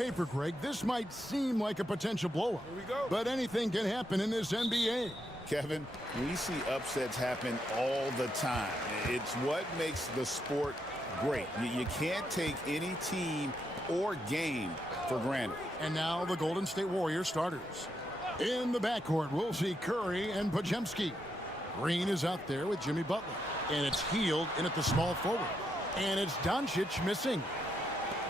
paper, Greg, this might seem like a potential blowout. Here we go. But anything can happen in this NBA. Kevin, we see upsets happen all the time. It's what makes the sport great. You can't take any team or game for granted. And now the Golden State Warriors starters. In the backcourt, we'll see Curry and Podziemski. Green is out there with Jimmy Butler. And it's Hield in at the small forward. And it's Doncic missing.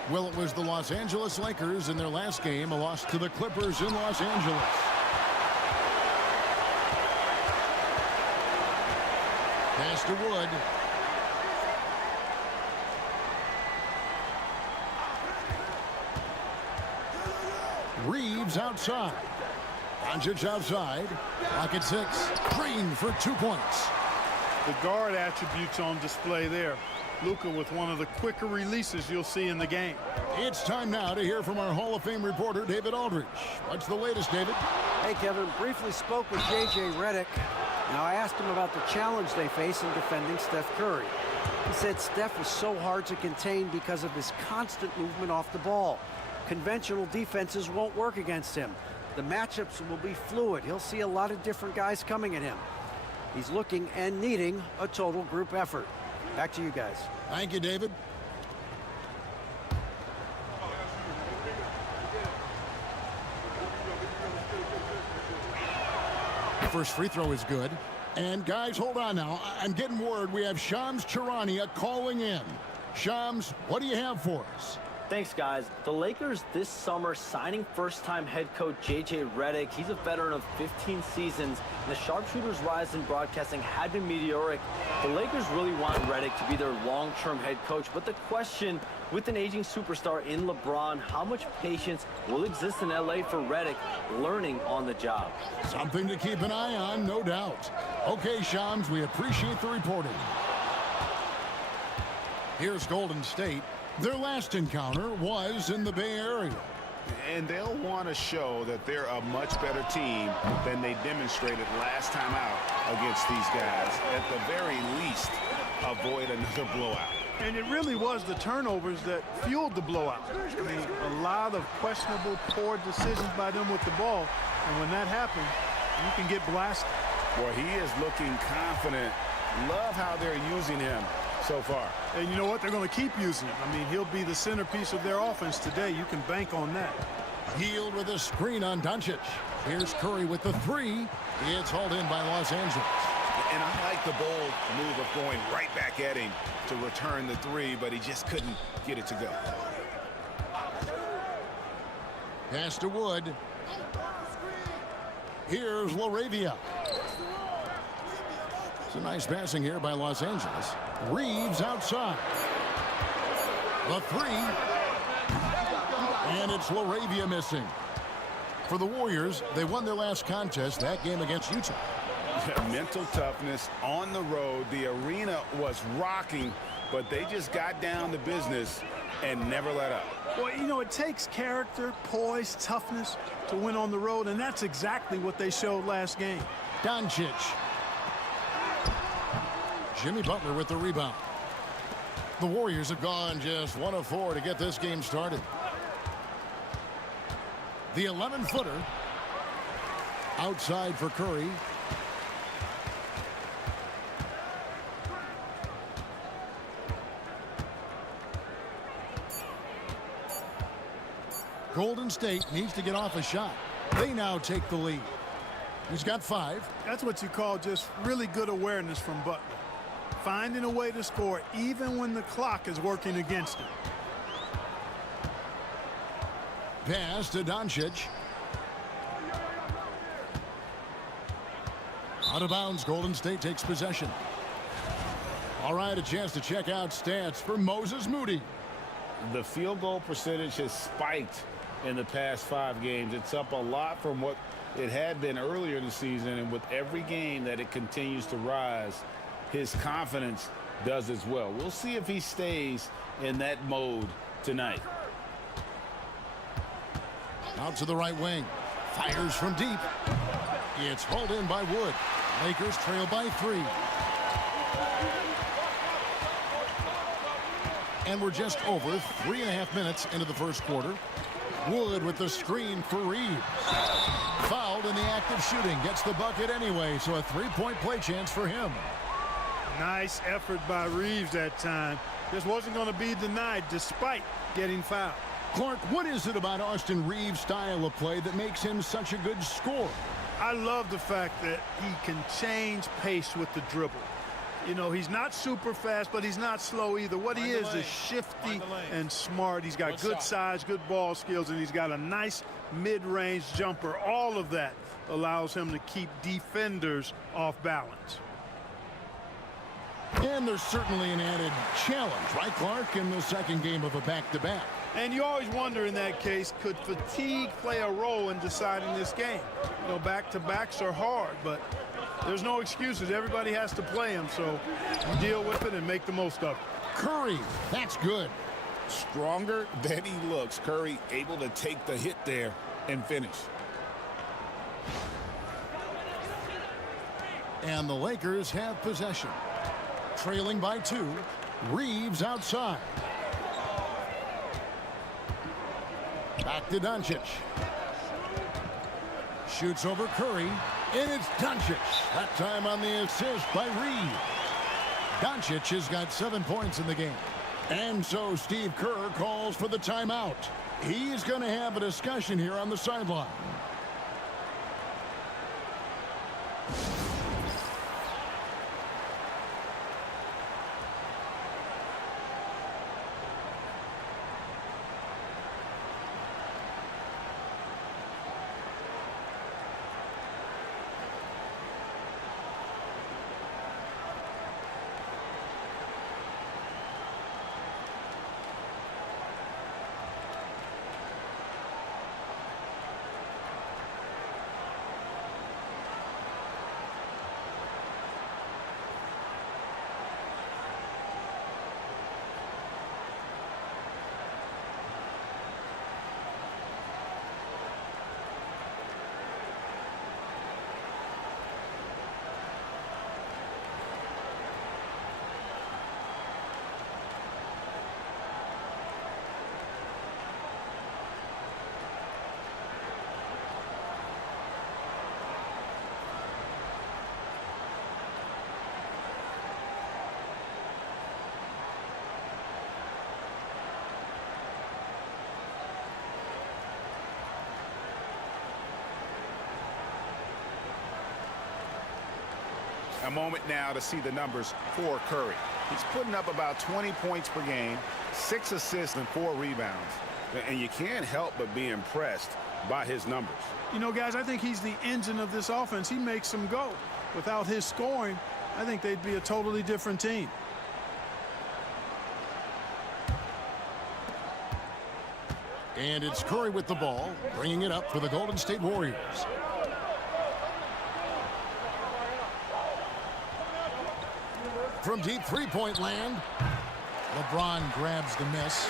Well, it was the Los Angeles Lakers in their last game, a loss to the Clippers in Los Angeles. Pass to Wood. Reeves outside. Doncic outside. Clock at 6. Green for 2 points. The guard attributes on display there. Luka with one of the quicker releases you'll see in the game. It's time now to hear from our Hall of Fame reporter, David Aldridge. What's the latest, David? Hey, Kevin. Briefly spoke with J.J. Redick. Now, I asked him about the challenge they face in defending Steph Curry. He said Steph is so hard to contain because of his constant movement off the ball. Conventional defenses won't work against him. The matchups will be fluid. He'll see a lot of different guys coming at him. He's looking and needing a total group effort. Back to you guys. Thank you, David. First free throw is good. And guys, hold on now. I'm getting word we have Shams Charania calling in. Shams, what do you have for us? Thanks, guys. The Lakers this summer signing first-time head coach J.J. Redick. He's a veteran of 15 seasons. And the sharpshooter's rise in broadcasting had been meteoric. The Lakers really want Redick to be their long-term head coach. But the question, with an aging superstar in LeBron, how much patience will exist in L.A. for Redick learning on the job? Something to keep an eye on, no doubt. Okay, Shams, we appreciate the reporting. Here's Golden State. Their last encounter was in the Bay Area. And they'll want to show that they're a much better team than they demonstrated last time out against these guys. At the very least, avoid another blowout. And it really was the turnovers that fueled the blowout. I mean, a lot of questionable, poor decisions by them with the ball. And when that happens, you can get blasted. Boy, he is looking confident. Love how they're using him so far. And you know what? They're going to keep using him. I mean, he'll be the centerpiece of their offense today. You can bank on that. Hield with a screen on Doncic. Here's Curry with the three. It's hauled in by Los Angeles. And I like the bold move of going right back at him to return the three, but he just couldn't get it to go. Pass to Wood. Here's LaRavia. It's a nice passing here by Los Angeles. Reeves outside. The three. And it's LaRavia missing. For the Warriors, they won their last contest, that game against Utah. Mental toughness on the road. The arena was rocking, but they just got down to business and never let up. Well, you know, it takes character, poise, toughness to win on the road, and that's exactly what they showed last game. Doncic. Jimmy Butler with the rebound. The Warriors have gone just 1 of 4 to get this game started. The 11-footer. Outside for Curry. Golden State needs to get off a shot. They now take the lead. He's got 5. That's what you call just really good awareness from Butler. Finding a way to score even when the clock is working against him. Pass to Doncic. Out of bounds, Golden State takes possession. All right, a chance to check out stats for Moses Moody. The field goal percentage has spiked in the past 5 games. It's up a lot from what it had been earlier in the season, and with every game that it continues to rise, his confidence does as well. We'll see if he stays in that mode tonight. Out to the right wing. Fires from deep. It's hauled in by Wood. Lakers trail by 3. And we're just over 3.5 minutes into the first quarter. Wood with the screen for Reeves. Fouled in the act of shooting. Gets the bucket anyway, so a three-point play chance for him. Nice effort by Reeves that time. This wasn't going to be denied despite getting fouled. Clark, what is it about Austin Reeves' style of play that makes him such a good scorer? I love the fact that he can change pace with the dribble. You know, he's not super fast, but he's not slow either. What he is shifty and smart. He's got good size, good ball skills, and he's got a nice mid-range jumper. All of that allows him to keep defenders off balance. And there's certainly an added challenge, right, Clark, in the second game of a back-to-back. And you always wonder in that case, could fatigue play a role in deciding this game? You know, back-to-backs are hard, but there's no excuses. Everybody has to play them, so you deal with it and make the most of it. Curry, that's good. Stronger than he looks. Curry able to take the hit there and finish. And the Lakers have possession. Trailing by 2. Reeves outside. Back to Doncic. Shoots over Curry. And it's Doncic. That time on the assist by Reeves. Doncic has got 7 points in the game. And so Steve Kerr calls for the timeout. He's going to have a discussion here on the sideline. A moment now to see the numbers for Curry. He's putting up about 20 points per game, 6 assists and 4 rebounds. And you can't help but be impressed by his numbers. You know, guys, I think he's the engine of this offense. He makes them go. Without his scoring, I think they'd be a totally different team. And it's Curry with the ball, bringing it up for the Golden State Warriors. From deep three-point land, LeBron grabs the miss.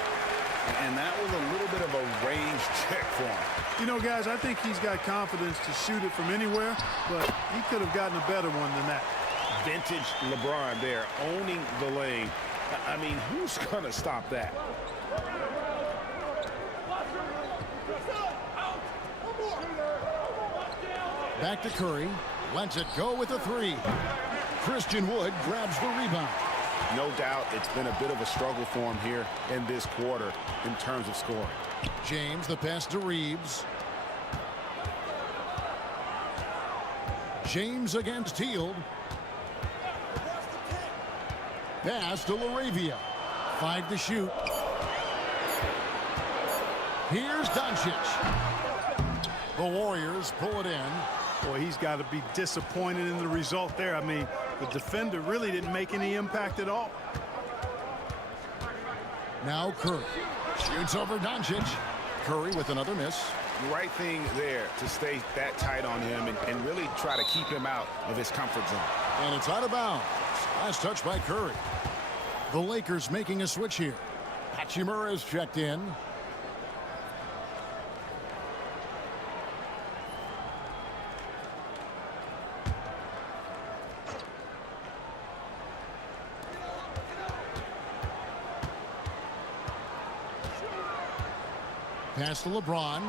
And that was a little bit of a range check for him. You know, guys, I think he's got confidence to shoot it from anywhere, but he could have gotten a better one than that. Vintage LeBron there, owning the lane. I mean, who's going to stop that? Back to Curry. Lets it go with a 3. Christian Wood grabs the rebound. No doubt it's been a bit of a struggle for him here in this quarter in terms of scoring. James, the pass to Reeves. James against Hield. Pass to LaRavia. 5 to shoot. Here's Doncic. The Warriors pull it in. Boy, he's got to be disappointed in the result there. I mean, the defender really didn't make any impact at all. Now Curry shoots over Doncic. Curry with another miss. The right thing there to stay that tight on him and really try to keep him out of his comfort zone. And it's out of bounds. Last touch by Curry. The Lakers making a switch here. Hachimura is checked in. Pass to LeBron.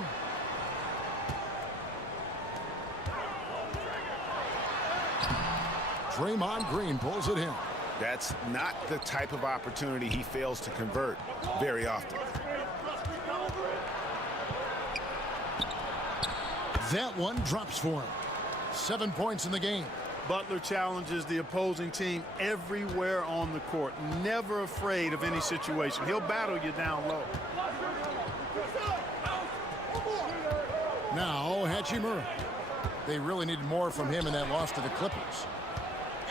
Draymond Green pulls it in. That's not the type of opportunity he fails to convert very often. That one drops for him. 7 points in the game. Butler challenges the opposing team everywhere on the court. Never afraid of any situation. He'll battle you down low. Now Hachimura. They really needed more from him in that loss to the Clippers.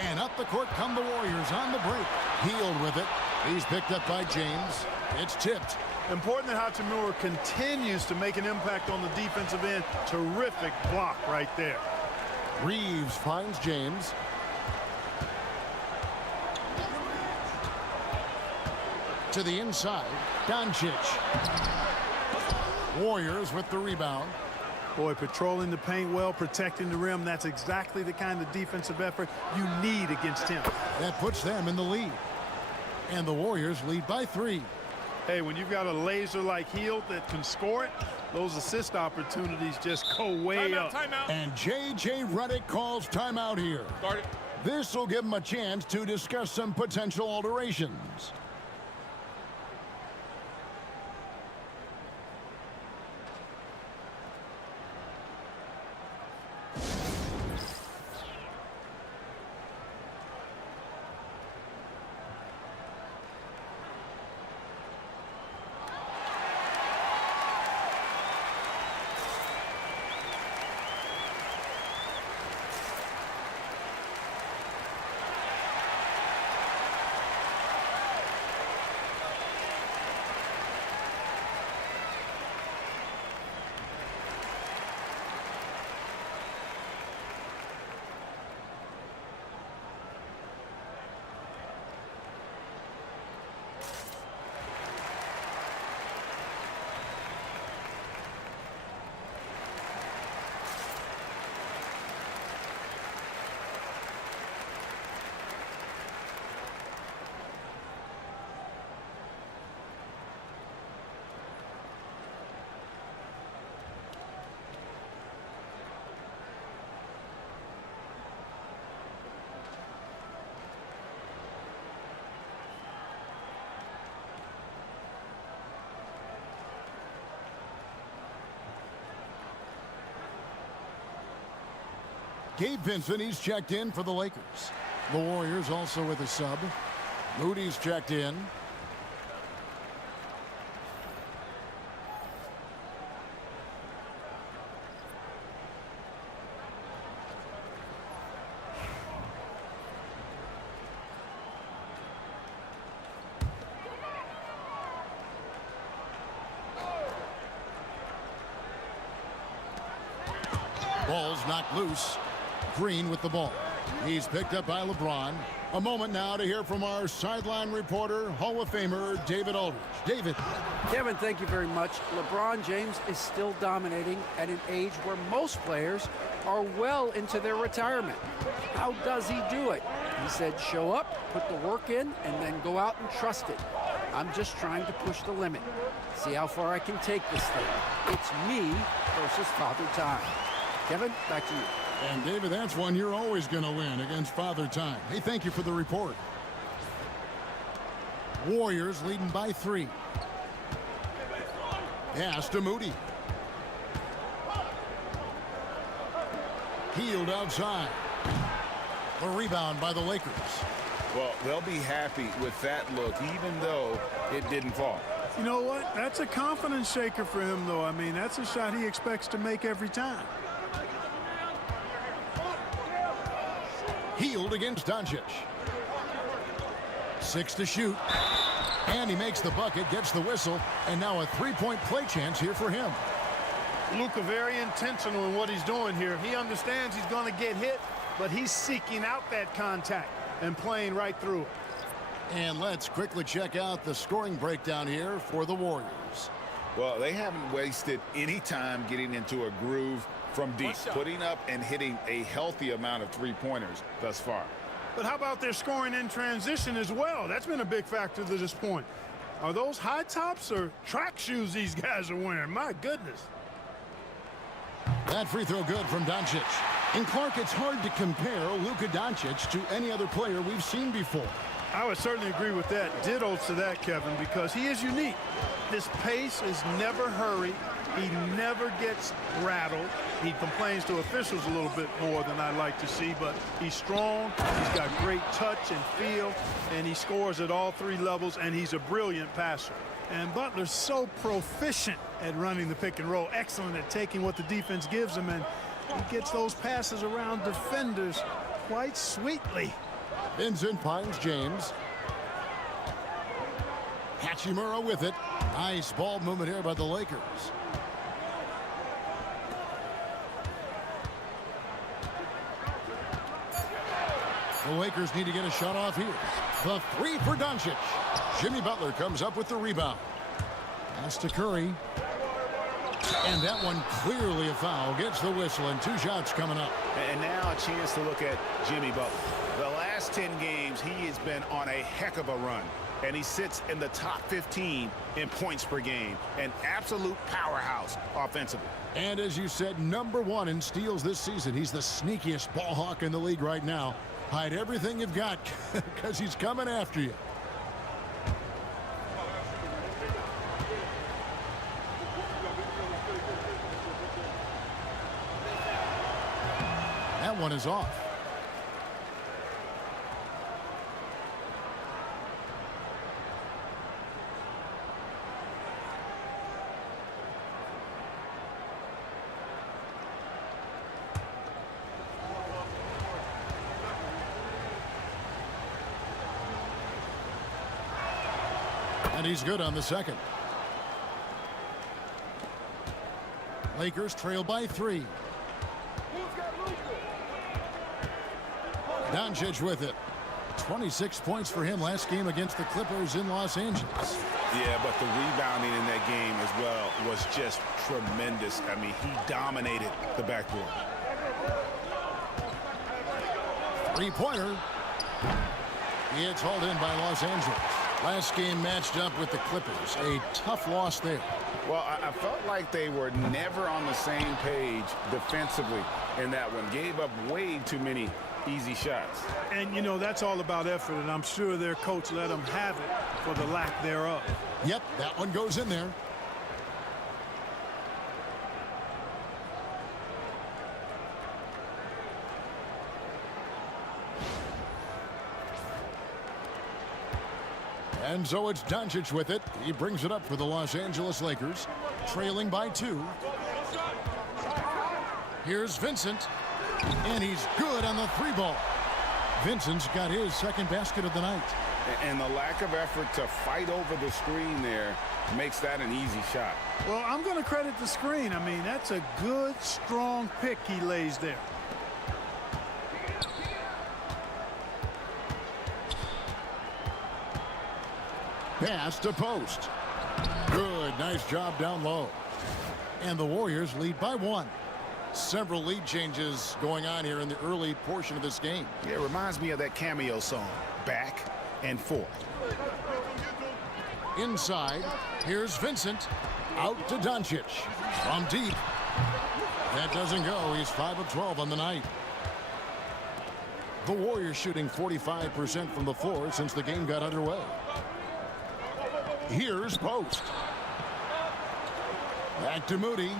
And up the court come the Warriors on the break. Healed with it. He's picked up by James. It's tipped. Important that Hachimura continues to make an impact on the defensive end. Terrific block right there. Reeves finds James. To the inside. Doncic. Warriors with the rebound. Boy, patrolling the paint well, protecting the rim. That's exactly the kind of defensive effort you need against him. That puts them in the lead. And the Warriors lead by 3. Hey, when you've got a laser like Hield that can score it, those assist opportunities just go way up. Timeout. And J.J. Redick calls timeout here. Start it. This will give him a chance to discuss some potential alterations. Gabe Vincent, he's checked in for the Lakers. The Warriors also with a sub. Moody's checked in. Ball's knocked loose. Green with the ball. He's picked up by LeBron. A moment now to hear from our sideline reporter, Hall of Famer David Aldridge. David. Kevin, thank you very much. LeBron James is still dominating at an age where most players are well into their retirement. How does he do it? He said, show up, put the work in, and then go out and trust it. I'm just trying to push the limit. See how far I can take this thing. It's me versus Father Time. Kevin, back to you. And David, that's one you're always going to win against Father Time. Hey, thank you for the report. Warriors leading by 3. Pass to Moody. Healed outside. The rebound by the Lakers. Well, they'll be happy with that look, even though it didn't fall. You know what? That's a confidence shaker for him, though. I mean, that's a shot he expects to make every time. Healed against Doncic. 6 to shoot. And he makes the bucket, gets the whistle, and now a three-point play chance here for him. Luka very intentional in what he's doing here. He understands he's going to get hit, but he's seeking out that contact and playing right through it. And let's quickly check out the scoring breakdown here for the Warriors. Well, they haven't wasted any time getting into a groove from deep, putting up and hitting a healthy amount of three-pointers thus far. But how about their scoring in transition as well? That's been a big factor to this point. Are those high tops or track shoes these guys are wearing? My goodness. That free throw good from Doncic. And Clark, it's hard to compare Luka Doncic to any other player we've seen before. I would certainly agree with that. Ditto to that, Kevin, because he is unique. His pace is never hurried. He never gets rattled. He complains to officials a little bit more than I like to see, but he's strong. He's got great touch and feel, and he scores at all three levels, and he's a brilliant passer. And Butler's so proficient at running the pick and roll, excellent at taking what the defense gives him, and he gets those passes around defenders quite sweetly. Vincent finds James. Hachimura with it. Nice ball movement here by the Lakers. The Lakers need to get a shot off here. The three for Doncic. Jimmy Butler comes up with the rebound. Pass to Curry. And that one clearly a foul. Gets the whistle, and 2 shots coming up. And now a chance to look at Jimmy Butler. The last 10 games, he has been on a heck of a run. And he sits in the top 15 in points per game. An absolute powerhouse offensively. And as you said, #1 in steals this season. He's the sneakiest ball hawk in the league right now. Hide everything you've got because he's coming after you. That one is off. And he's good on the second. Lakers trail by 3. Doncic with it. 26 points for him last game against the Clippers in Los Angeles. Yeah, but the rebounding in that game as well was just tremendous. I mean, he dominated the backboard. Three-pointer. It's hauled in by Los Angeles. Last game matched up with the Clippers. A tough loss there. Well, I felt like they were never on the same page defensively in that one. Gave up way too many easy shots. And, you know, that's all about effort, and I'm sure their coach let them have it for the lack thereof. Yep, that one goes in there. And so it's Doncic with it. He brings it up for the Los Angeles Lakers, trailing by 2. Here's Vincent, and he's good on the 3-ball. Vincent's got his second basket of the night. And the lack of effort to fight over the screen there makes that an easy shot. Well, I'm going to credit the screen. I mean, that's a good, strong pick he lays there. Pass to post. Good, nice job down low. And the Warriors lead by 1. Several lead changes going on here in the early portion of this game. Yeah, it reminds me of that cameo song, Back and Forth. Inside, here's Vincent. Out to Doncic. From deep. That doesn't go. He's 5 of 12 on the night. The Warriors shooting 45% from the floor since the game got underway. Here's Post. Back to Moody.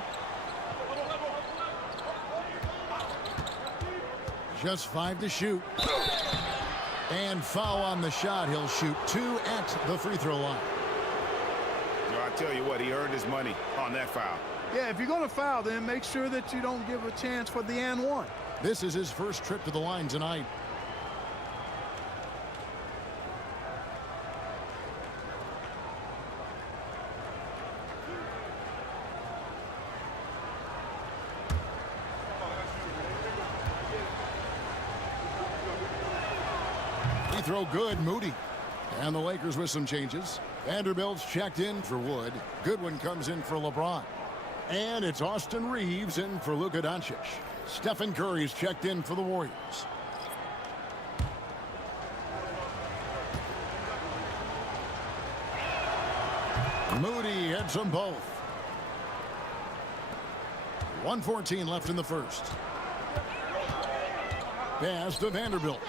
Just 5 to shoot. And foul on the shot. He'll shoot 2 at the free throw line. No, I tell you what, he earned his money on that foul. Yeah, if you're going to foul, then make sure that you don't give a chance for the and one. This is his first trip to the line tonight. Throw good, Moody. And the Lakers with some changes. Vanderbilt's checked in for Wood. Goodwin comes in for LeBron. And it's Austin Reeves in for Luka Doncic. Stephen Curry's checked in for the Warriors. Moody hits them both. 1:14 left in the first. Pass to Vanderbilt.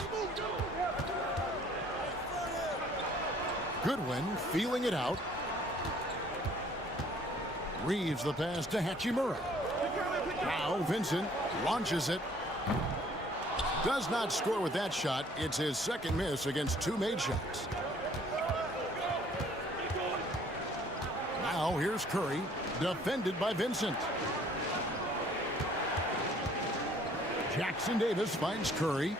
Goodwin feeling it out. Reeves the pass to Hachimura. Now Vincent launches it. Does not score with that shot. It's his second miss against 2 made shots. Now here's Curry, defended by Vincent. Jackson Davis finds Curry.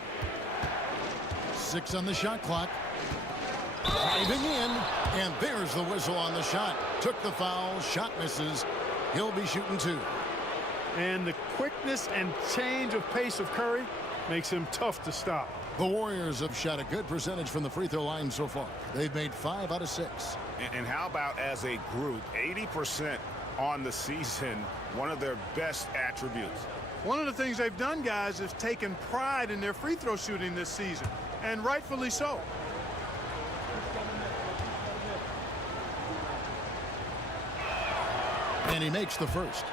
6 on the shot clock. Driving in, and there's the whistle on the shot. Took the foul, shot misses. He'll be shooting 2. And the quickness and change of pace of Curry makes him tough to stop. The Warriors have shot a good percentage from the free throw line so far. They've made 5 out of 6. And how about as a group, 80% on the season, one of their best attributes. One of the things they've done, guys, is taken pride in their free throw shooting this season, and rightfully so. And he makes the first.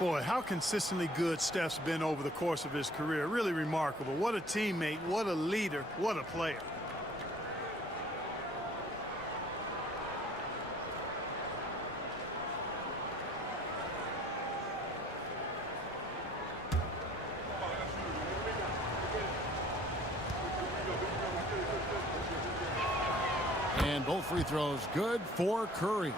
Boy, how consistently good Steph's been over the course of his career. Really remarkable. What a teammate, what a leader, what a player. And both free throws good for Curry.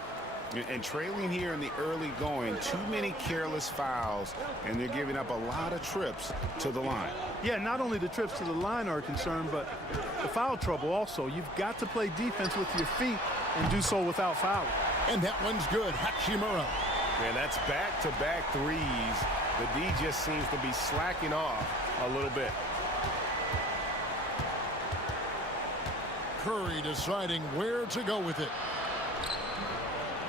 And trailing here in the early going, too many careless fouls, and they're giving up a lot of trips to the line. Yeah, not only the trips to the line are a concern, but the foul trouble also. You've got to play defense with your feet and do so without fouling. And that one's good. Hachimura. Man, that's back-to-back threes. The D just seems to be slacking off a little bit. Curry deciding where to go with it.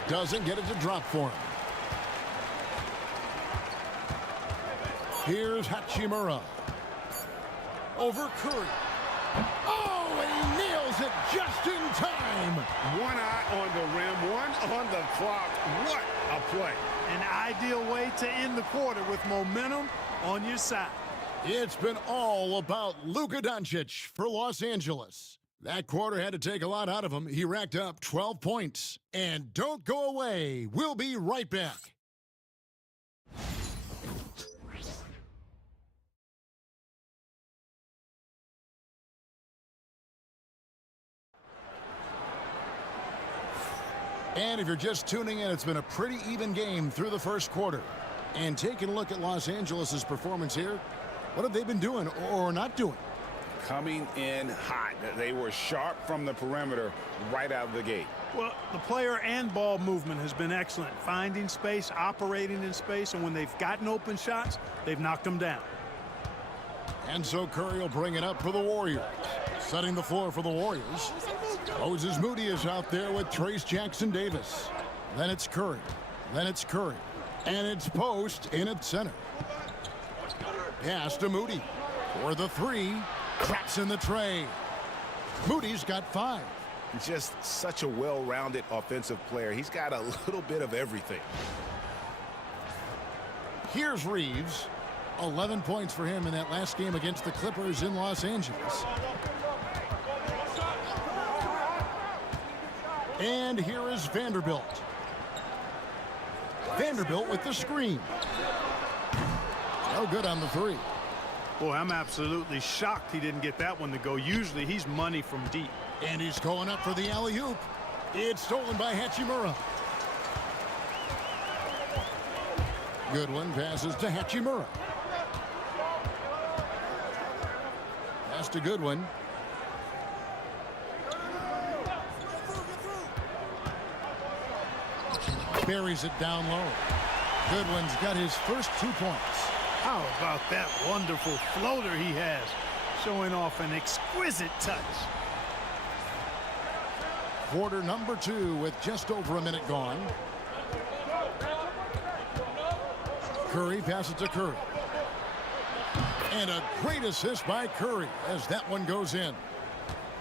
Doesn't get it to drop for him. Here's Hachimura. Over Curry. Oh, he nails it just in time. One eye on the rim, one on the clock. What a play. An ideal way to end the quarter with momentum on your side. It's been all about Luka Doncic for Los Angeles. That quarter had to take a lot out of him. He racked up 12 points. And don't go away. We'll be right back. And if you're just tuning in, it's been a pretty even game through the first quarter. And taking a look at Los Angeles' performance here, what have they been doing or not doing? Coming in hot. They were sharp from the perimeter right out of the gate. Well, the player and ball movement has been excellent. Finding space, operating in space, and when they've gotten open shots, they've knocked them down. And so Curry will bring it up for the Warriors. Setting the floor for the Warriors. Moses Moody is out there with Trace Jackson Davis. Then it's Curry. Then it's Curry. And it's post in at center. Pass to Moody. For the 3. Traps in the tray. Moody's got 5. Just such a well-rounded offensive player. He's got a little bit of everything. Here's Reeves. 11 points for him in that last game against the Clippers in Los Angeles. And here is Vanderbilt. Vanderbilt with the screen. No good on the 3. Boy, I'm absolutely shocked he didn't get that one to go. Usually he's money from deep. And he's going up for the alley-oop. It's stolen by Hachimura. Goodwin passes to Hachimura. Pass to Goodwin. Buries it down low. Goodwin's got his first 2 points. How about that wonderful floater he has, showing off an exquisite touch. Quarter number 2 with just over a minute gone. Curry passes to Curry. And a great assist by Curry as that one goes in.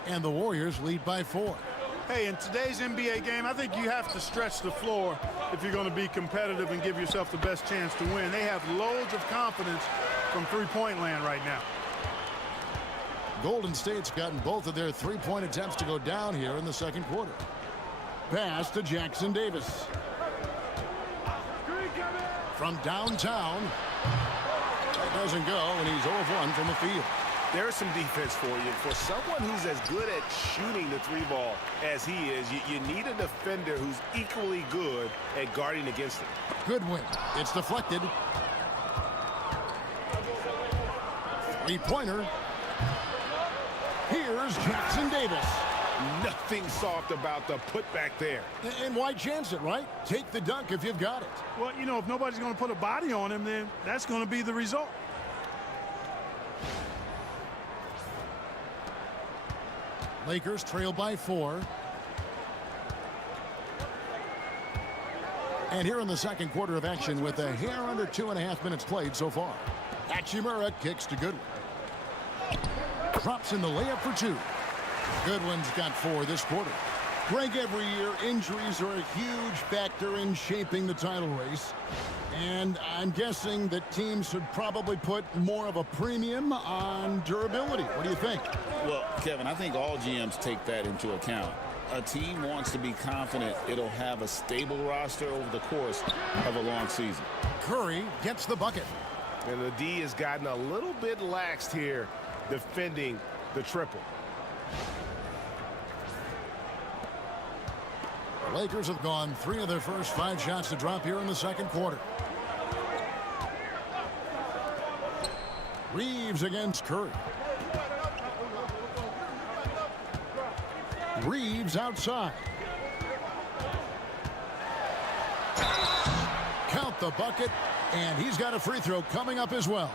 And the Warriors lead by 4. Hey, in today's NBA game, I think you have to stretch the floor if you're going to be competitive and give yourself the best chance to win. They have loads of confidence from three-point land right now. Golden State's gotten both of their three-point attempts to go down here in the second quarter. Pass to Jackson Davis. From downtown. That doesn't go, and he's 0 of 1 from the field. There's some defense for you. For someone who's as good at shooting the three ball as he is, you need a defender who's equally good at guarding against it. Good win. It's deflected. Three-pointer. Here's Jackson Davis. Nothing soft about the putback there. And why chance it, right? Take the dunk if you've got it. Well, you know, if nobody's going to put a body on him, then that's going to be the result. Lakers trail by 4. And here in the second quarter of action with a hair under 2.5 minutes played so far. Hachimura kicks to Goodwin. Drops in the layup for 2. Goodwin's got 4 this quarter. Greg, every year injuries are a huge factor in shaping the title race. And I'm guessing that teams should probably put more of a premium on durability. What do you think? Well, Kevin, I think all GMs take that into account. A team wants to be confident it'll have a stable roster over the course of a long season. Curry gets the bucket. And the D has gotten a little bit laxed here defending the triple. The Lakers have gone 3 of their first 5 shots to drop here in the second quarter. Reeves against Curry. Reeves outside. Count the bucket, and he's got a free throw coming up as well.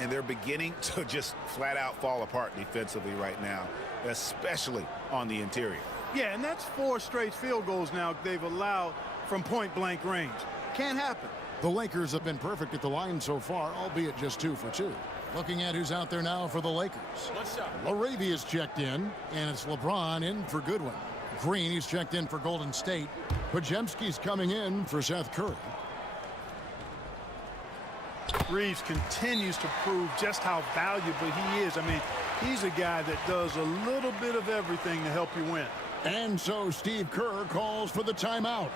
And they're beginning to just flat out fall apart defensively right now, especially on the interior. Yeah, and that's 4 straight field goals now they've allowed from point-blank range. Can't happen. The Lakers have been perfect at the line so far, albeit just 2 for 2. Looking at who's out there now for the Lakers. Laravia's checked in, and it's LeBron in for Goodwin. Green, he's checked in for Golden State. Podziemski's coming in for Seth Curry. Reeves continues to prove just how valuable he is. I mean, he's a guy that does a little bit of everything to help you win. And so Steve Kerr calls for the timeout.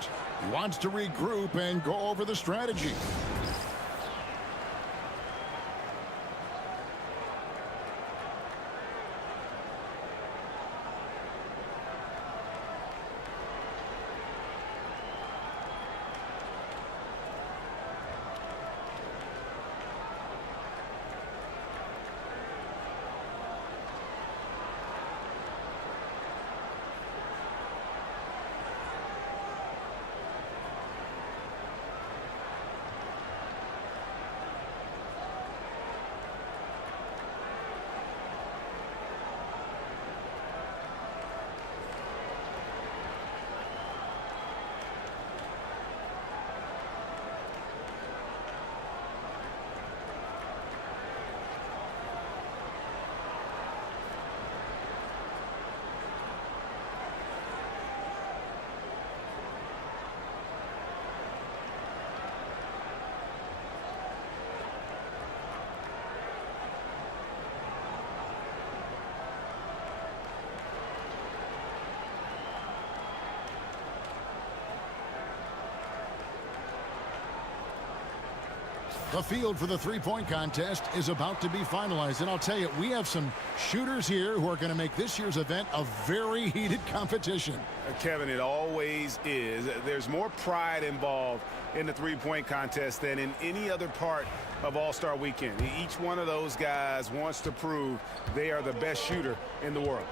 He wants to regroup and go over the strategy. The field for the three-point contest is about to be finalized. And I'll tell you, we have some shooters here who are going to make this year's event a very heated competition. Kevin, it always is. There's more pride involved in the three-point contest than in any other part of All-Star Weekend. Each one of those guys wants to prove they are the best shooter in the world.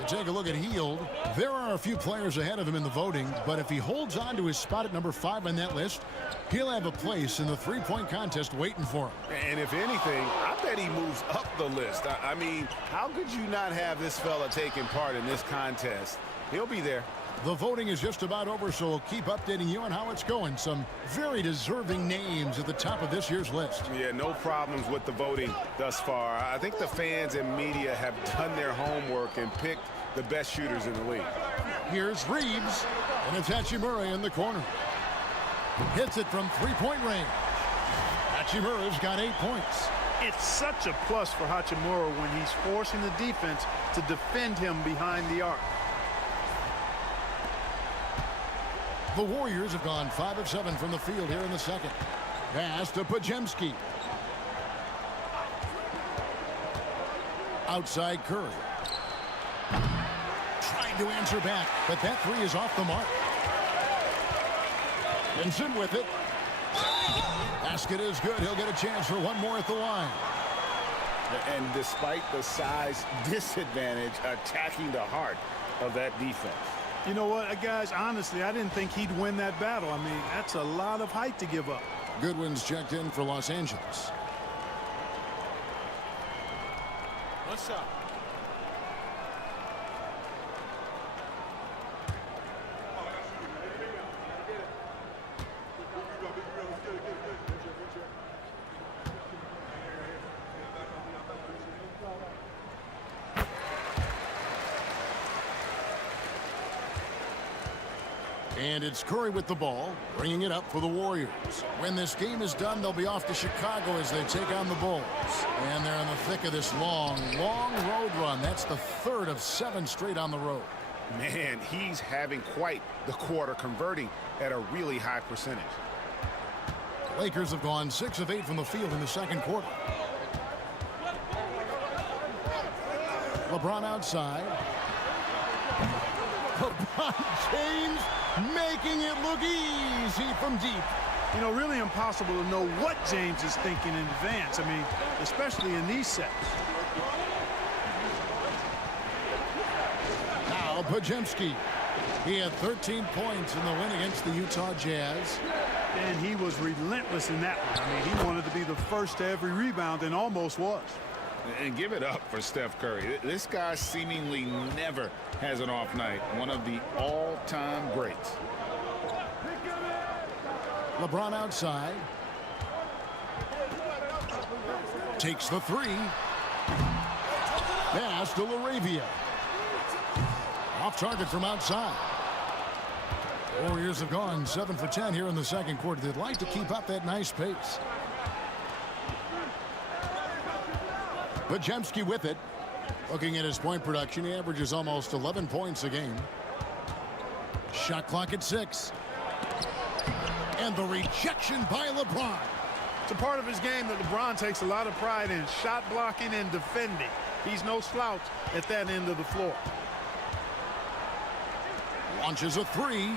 You take a look at Hield. There are a few players ahead of him in the voting, but if he holds on to his spot at number 5 on that list, he'll have a place in the three-point contest waiting for him. And if anything, I bet he moves up the list. I mean, how could you not have this fella taking part in this contest? He'll be there. The voting is just about over, so we'll keep updating you on how it's going. Some very deserving names at the top of this year's list. Yeah, no problems with the voting thus far. I think the fans and media have done their homework and picked the best shooters in the league. Here's Reeves, and it's Hachimura in the corner. Hits it from three-point range. Hachimura's got 8 points. It's such a plus for Hachimura when he's forcing the defense to defend him behind the arc. The Warriors have gone 5 of 7 from the field here in the second. Pass to Podziemski. Outside Curry. Trying to answer back, but that three is off the mark. Vincent with it. Basket is good. He'll get a chance for one more at the line. And despite the size disadvantage, attacking the heart of that defense. You know what, guys, honestly, I didn't think he'd win that battle. I mean, that's a lot of height to give up. Goodwin's checked in for Los Angeles. What's up? And it's Curry with the ball, bringing it up for the Warriors. When this game is done, they'll be off to Chicago as they take on the Bulls. And they're in the thick of this long road run. That's the third of 7 straight on the road. Man, he's having quite the quarter, converting at a really high percentage. The Lakers have gone 6 of 8 from the field in the second quarter. LeBron outside. LeBron James making it look easy from deep. You know, really impossible to know what James is thinking in advance. I mean, especially in these sets. Now Podziemski. He had 13 points in the win against the Utah Jazz. And he was relentless in that one. I mean, he wanted to be the first to every rebound and almost was. And give it up for Steph Curry. This guy seemingly never has an off night. One of the all-time greats. LeBron outside. Takes the three. Pass to LaRavia. Off target from outside. Warriors have gone 7 for 10 here in the second quarter. They'd like to keep up that nice pace. Podziemski with it. Looking at his point production, he averages almost 11 points a game. Shot clock at 6. And the rejection by LeBron. It's a part of his game that LeBron takes a lot of pride in, shot blocking and defending. He's no slouch at that end of the floor. Launches a three.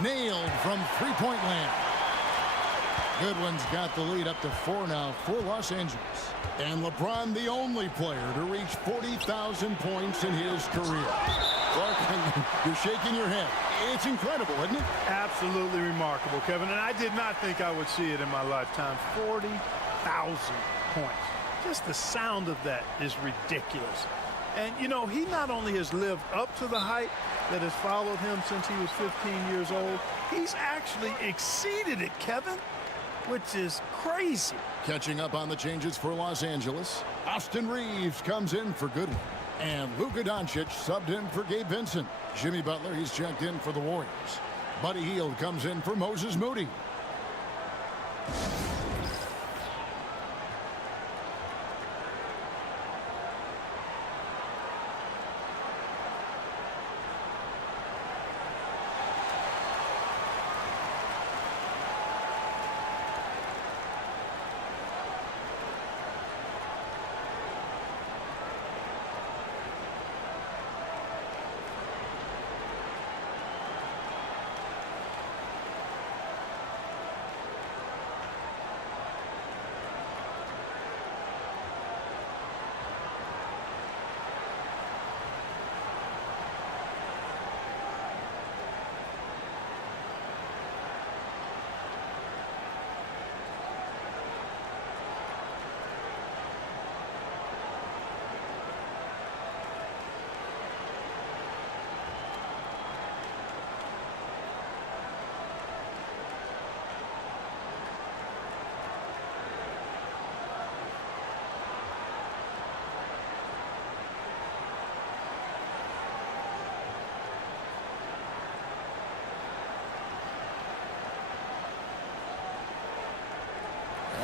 Nailed from three-point land. Goodwin's got the lead up to 4 now for Los Angeles. And LeBron, the only player to reach 40,000 points in his career. Clark, you're shaking your head. It's incredible, isn't it? Absolutely remarkable, Kevin. And I did not think I would see it in my lifetime. 40,000 points. Just the sound of that is ridiculous. And, you know, he not only has lived up to the hype that has followed him since he was 15 years old, he's actually exceeded it, Kevin, which is crazy. Catching up on the changes for Los Angeles. Austin Reeves comes in for Goodwin. And Luka Doncic subbed in for Gabe Vincent. Jimmy Butler, he's checked in for the Warriors. Buddy Hield comes in for Moses Moody.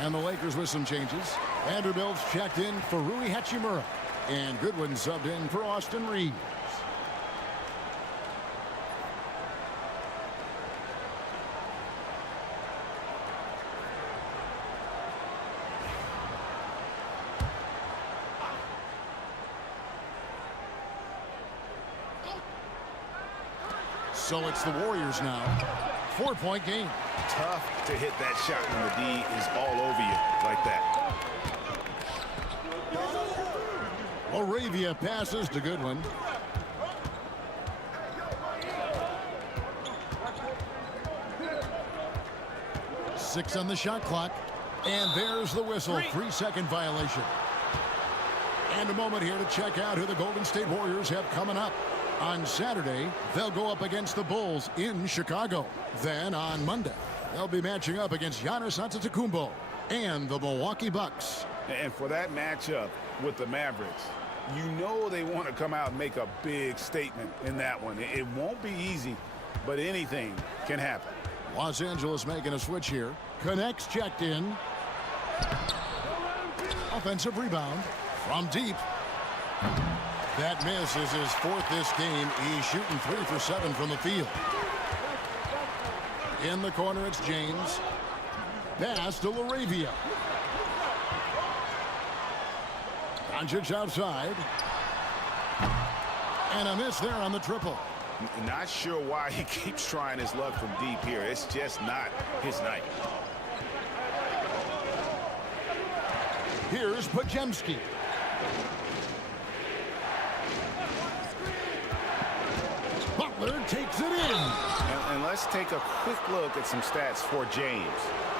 And the Lakers with some changes. Vanderbilt's checked in for Rui Hachimura. And Goodwin subbed in for Austin Reeves. So it's the Warriors now. 4-point game. Tough to hit that shot when the D is all over you like that. Laravia passes to Goodwin. Six on the shot clock. And there's the whistle. 3-second violation. And a moment here to check out who the Golden State Warriors have coming up. On Saturday, they'll go up against the Bulls in Chicago. Then on Monday, they'll be matching up against Giannis Antetokounmpo and the Milwaukee Bucks. And for that matchup with the Mavericks, you know they want to come out and make a big statement in that one. It won't be easy, but anything can happen. Los Angeles making a switch here. Connects checked in. Offensive rebound from deep. That miss is his fourth this game. He's shooting 3 for 7 from the field. In the corner, it's James. Pass to Laravia. Doncic outside. And a miss there on the triple. Not sure why he keeps trying his luck from deep here. It's just not his night. Here's Podziemski. Butler takes it in. And let's take a quick look at some stats for James.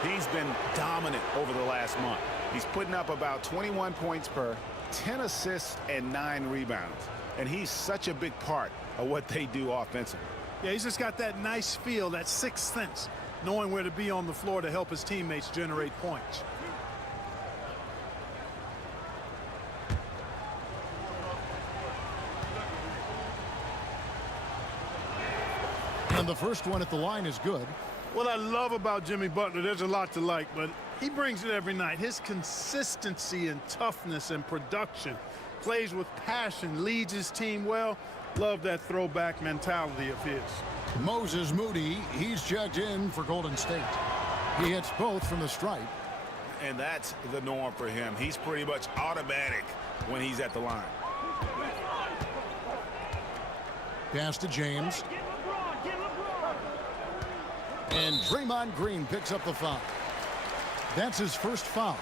He's been dominant over the last month. He's putting up about 21 points per, 10 assists, and 9 rebounds. And he's such a big part of what they do offensively. Yeah, he's just got that nice feel, that sixth sense, knowing where to be on the floor to help his teammates generate points. And the first one at the line is good. What I love about Jimmy Butler, there's a lot to like, but he brings it every night. His consistency and toughness and production, plays with passion, leads his team well. Love that throwback mentality of his. Moses Moody, he's checked in for Golden State. He hits both from the stripe. And that's the norm for him. He's pretty much automatic when he's at the line. Pass to James. And Draymond Green picks up the foul. That's his first foul.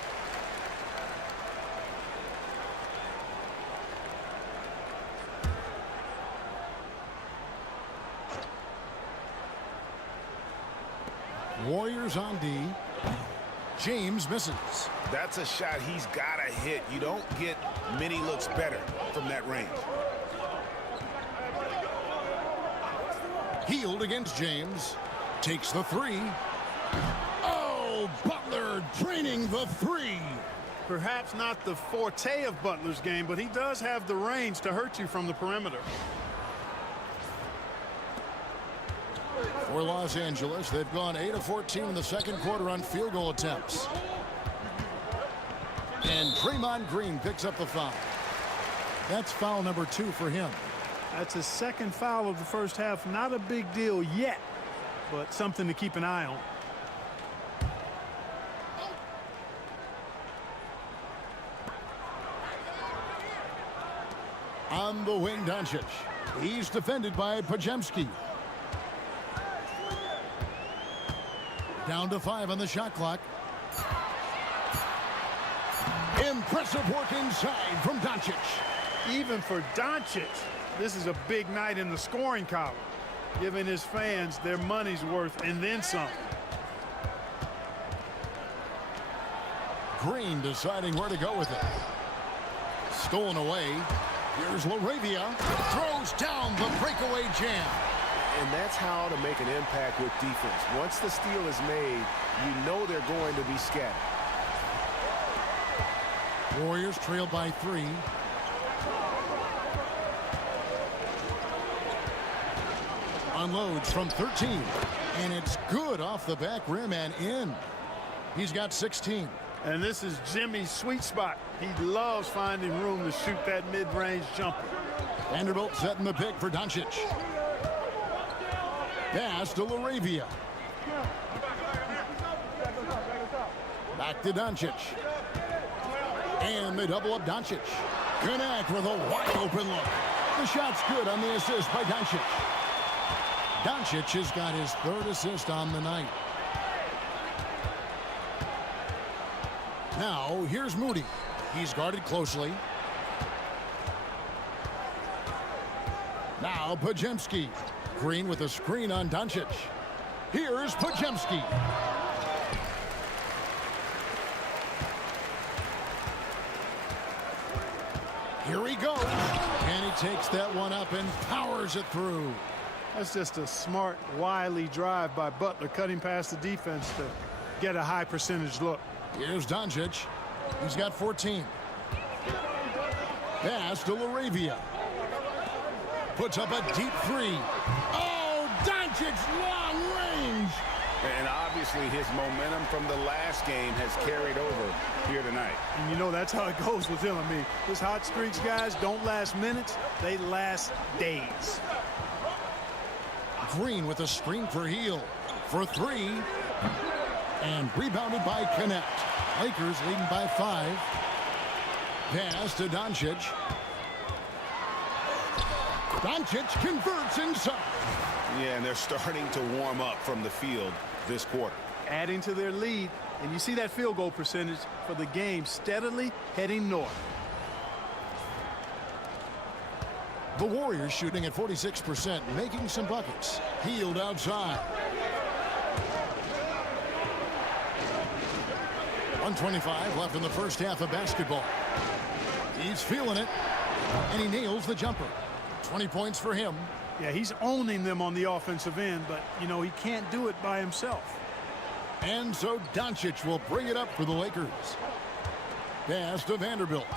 Warriors on D. James misses. That's a shot he's got to hit. You don't get many looks better from that range. Healed against James. Takes the three. Oh, Butler draining the three. Perhaps not the forte of Butler's game, but he does have the range to hurt you from the perimeter. For Los Angeles, they've gone 8 of 14 in the second quarter on field goal attempts. And Draymond Green picks up the foul. That's foul number 2 for him. That's his second foul of the first half. Not a big deal yet, but something to keep an eye on. On the wing, Doncic. He's defended by Podziemski. Down to 5 on the shot clock. Impressive work inside from Doncic. Even for Doncic, this is a big night in the scoring column, giving his fans their money's worth and then some. Green deciding where to go with it. Stolen away. Here's Laravia. Throws down the breakaway jam. And that's how to make an impact with defense. Once the steal is made, you know they're going to be scattered. Warriors trail by 3. Unloads from 13. And it's good off the back rim and in. He's got 16. And this is Jimmy's sweet spot. He loves finding room to shoot that mid-range jumper. Vanderbilt setting the pick for Doncic. Pass to Laravia. Back to Doncic. And they double up Doncic. Connect with a wide open look. The shot's good on the assist by Doncic. Doncic has got his 3rd assist on the night. Now, here's Moody. He's guarded closely. Now, Podziemski. Green with a screen on Doncic. Here's Podziemski. Here he goes. And he takes that one up and powers it through. That's just a smart, wily drive by Butler, cutting past the defense to get a high percentage look. Here's Doncic. He's got 14. Pass to Laravia. Puts up a deep 3. Oh, Doncic, long range. And obviously his momentum from the last game has carried over here tonight. And you know that's how it goes with him. I mean, his hot streaks, guys, don't last minutes. They last days. Green with a screen for Heel. For 3. And rebounded by Connect. Lakers leading by 5. Pass to Doncic. Doncic converts inside. Yeah, and they're starting to warm up from the field this quarter. Adding to their lead, and you see that field goal percentage for the game steadily heading north. The Warriors shooting at 46%, making some buckets. Healed outside. 1:25 left in the first half of basketball. He's feeling it, and he nails the jumper. 20 points for him. Yeah, he's owning them on the offensive end, but, you know, he can't do it by himself. And so Doncic will bring it up for the Lakers. Pass to Vanderbilt.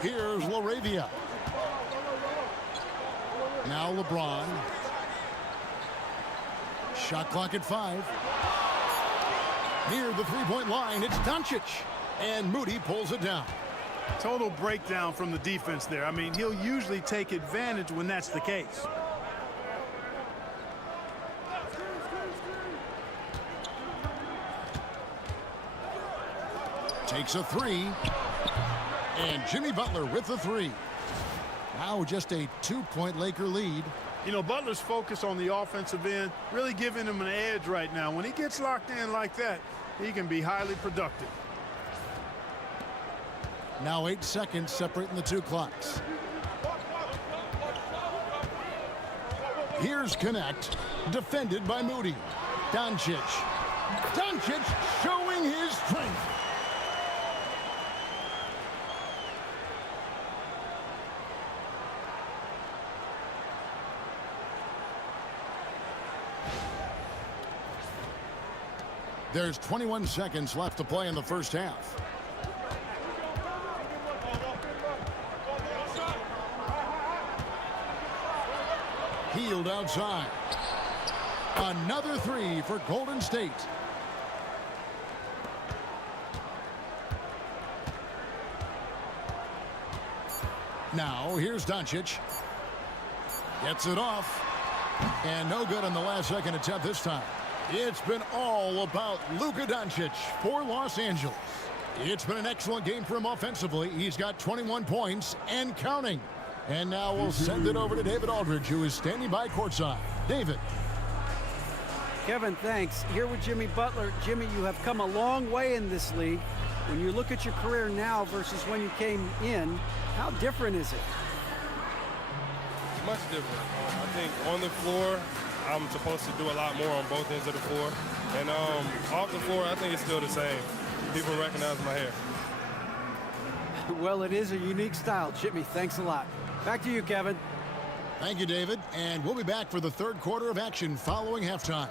Here's Laravia. Now LeBron. Shot clock at 5. Near the three-point line, it's Doncic. And Moody pulls it down. Total breakdown from the defense there. I mean, he'll usually take advantage when that's the case. Takes a 3. And Jimmy Butler with the 3. Now just a 2-point Laker lead. You know, Butler's focus on the offensive end really giving him an edge right now. When he gets locked in like that, he can be highly productive. Now 8 seconds separating the 2 clocks. Here's Connect, defended by Moody. Doncic. Doncic showing his strength. There's 21 seconds left to play in the first half. Healed outside. Another 3 for Golden State. Now here's Doncic. Gets it off. And no good on the last second attempt this time. It's been all about Luka Doncic for Los Angeles. It's been an excellent game for him offensively. He's got 21 points and counting. And now we'll send it over to David Aldridge, who is standing by courtside. David. Kevin, thanks. Here with Jimmy Butler. Jimmy, you have come a long way in this league. When you look at your career now versus when you came in, how different is it? Much different. I think on the floor, I'm supposed to do a lot more on both ends of the floor. And off the floor, I think it's still the same. People recognize my hair. Well, it is a unique style. Jimmy, thanks a lot. Back to you, Kevin. Thank you, David. And we'll be back for the third quarter of action following halftime.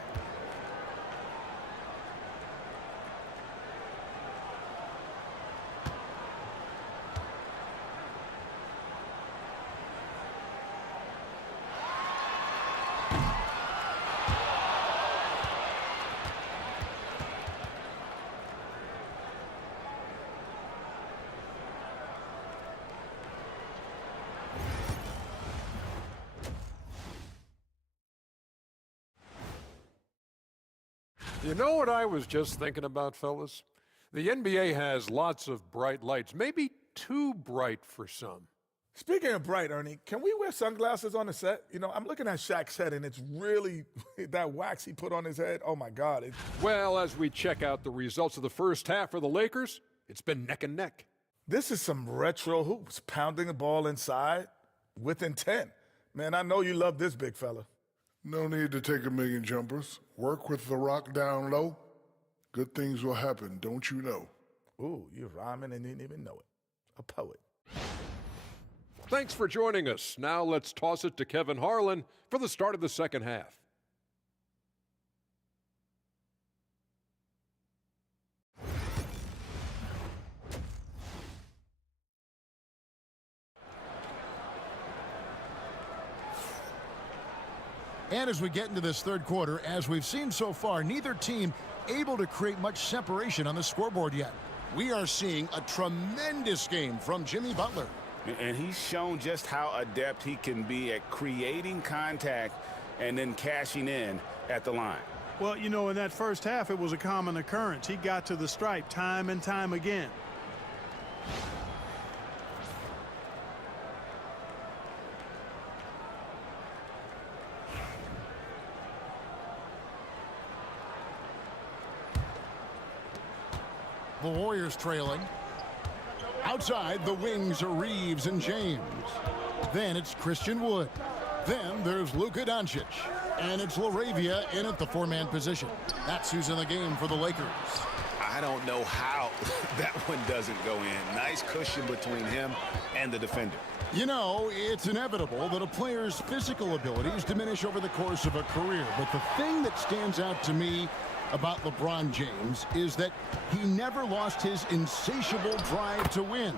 You know what I was just thinking about, fellas? The NBA has lots of bright lights, maybe too bright for some. Speaking of bright, Ernie, can we wear sunglasses on the set? You know, I'm looking at Shaq's head, and it's really that wax he put on his head. Oh, my God. Well, as we check out the results of the first half for the Lakers, it's been neck and neck. This is some retro hoops, pounding the ball inside with intent. Man, I know you love this big fella. No need to take a million jumpers. Work with the rock down low. Good things will happen, don't you know? Ooh, you're rhyming and didn't even know it. A poet. Thanks for joining us. Now let's toss it to Kevin Harlan for the start of the second half. And as we get into this third quarter, as we've seen so far, neither team able to create much separation on the scoreboard yet. We are seeing a tremendous game from Jimmy Butler. And he's shown just how adept he can be at creating contact and then cashing in at the line. Well, you know, in that first half, it was a common occurrence. He got to the stripe time and time again. The Warriors trailing. Outside, the wings are Reeves and James. Then it's Christian Wood. Then there's Luka Doncic. And it's LaRavia in at the four-man position. That's who's in the game for the Lakers. I don't know how that one doesn't go in. Nice cushion between him and the defender. You know, it's inevitable that a player's physical abilities diminish over the course of a career. But the thing that stands out to me about LeBron James is that he never lost his insatiable drive to win.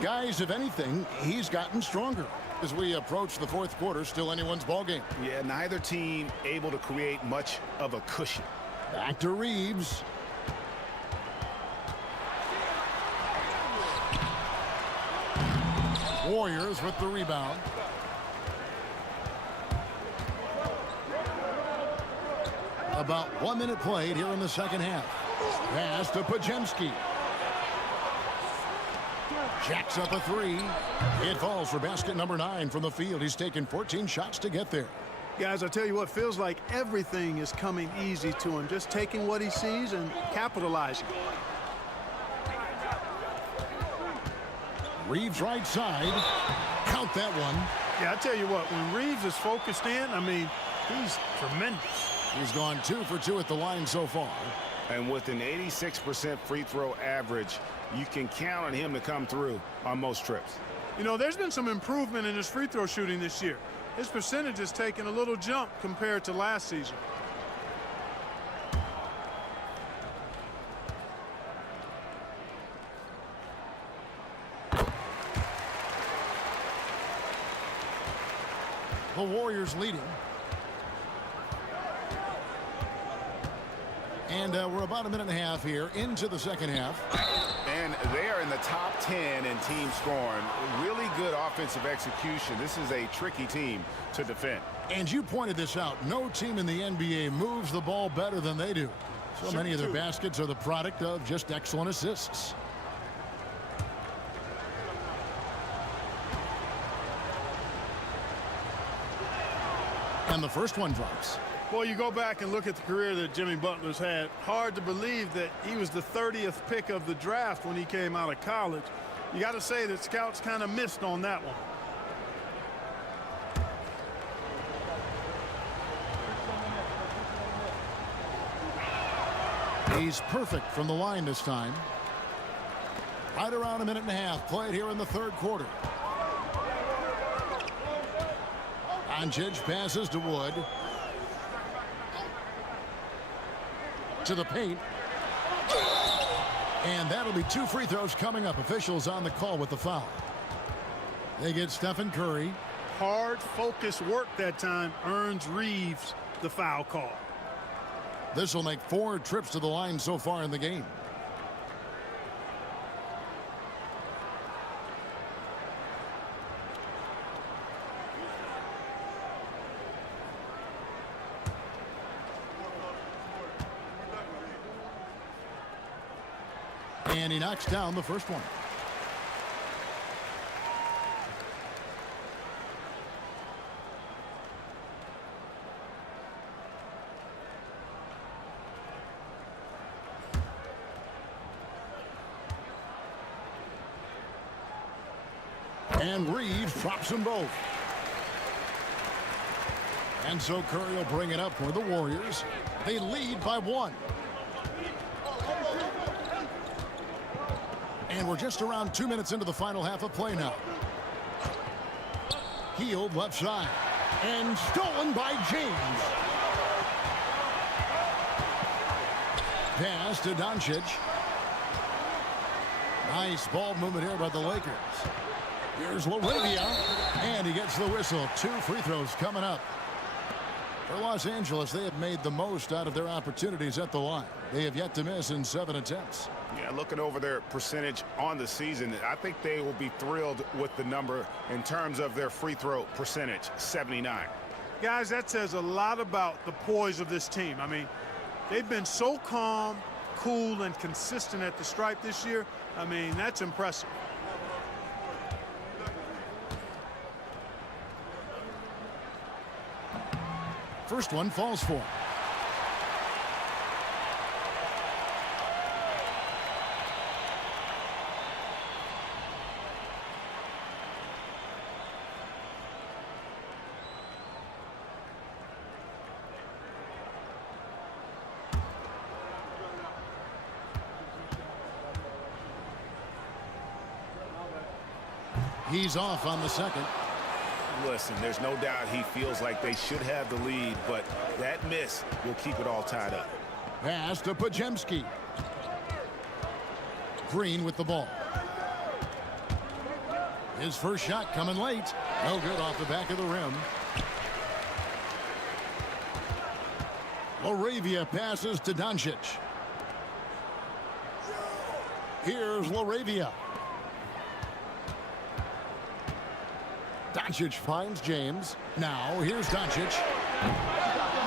Guys, if anything, he's gotten stronger. As we approach the fourth quarter, still anyone's ballgame. Yeah, neither team able to create much of a cushion. Back to Reeves. Warriors with the rebound. About 1 minute played here in the second half. Pass to Podziemski. Jacks up a three. It falls for basket number 9 from the field. He's taken 14 shots to get there. Guys, I tell you what, feels like everything is coming easy to him. Just taking what he sees and capitalizing. Reeves right side. Count that one. Yeah, I tell you what, when Reeves is focused in, I mean, he's tremendous. He's gone 2 for 2 at the line so far. And with an 86% free throw average, you can count on him to come through on most trips. You know, there's been some improvement in his free throw shooting this year. His percentage has taken a little jump compared to last season. The Warriors leading. And we're about a minute and a half here into the second half. And they are in the top 10 in team scoring. Really good offensive execution. This is a tricky team to defend. And you pointed this out. No team in the NBA moves the ball better than they do. So many of their baskets are the product of just excellent assists. And the first one drops. Well, you go back and look at the career that Jimmy Butler's had. Hard to believe that he was the 30th pick of the draft when he came out of college. You got to say that scouts kind of missed on that one. He's perfect from the line this time. Right around a minute and a half played here in the third quarter. Doncic passes to Wood. To the paint. And that'll be 2 free throws coming up. Officials on the call with the foul. They get Stephen Curry. Hard, focused work that time earns Reeves the foul call. This will make 4 trips to the line so far in the game. And he knocks down the first one. And Reeves drops them both. And so Curry will bring it up for the Warriors. They lead by 1. And we're just around 2 minutes into the final half of play now. Healed left side. And stolen by James. Pass to Doncic. Nice ball movement here by the Lakers. Here's Laravia, and he gets the whistle. 2 free throws coming up. For Los Angeles, they have made the most out of their opportunities at the line. They have yet to miss in 7 attempts. Yeah, looking over their percentage on the season, I think they will be thrilled with the number in terms of their free throw percentage, 79. Guys, that says a lot about the poise of this team. I mean, they've been so calm, cool, and consistent at the stripe this year. I mean, that's impressive. First one falls for him. He's off on the second. Listen, there's no doubt he feels like they should have the lead, but that miss will keep it all tied up. Pass to Podziemski. Green with the ball. His first shot coming late. No good off the back of the rim. Laravia passes to Doncic. Here's Laravia. Doncic finds James. Now here's Doncic.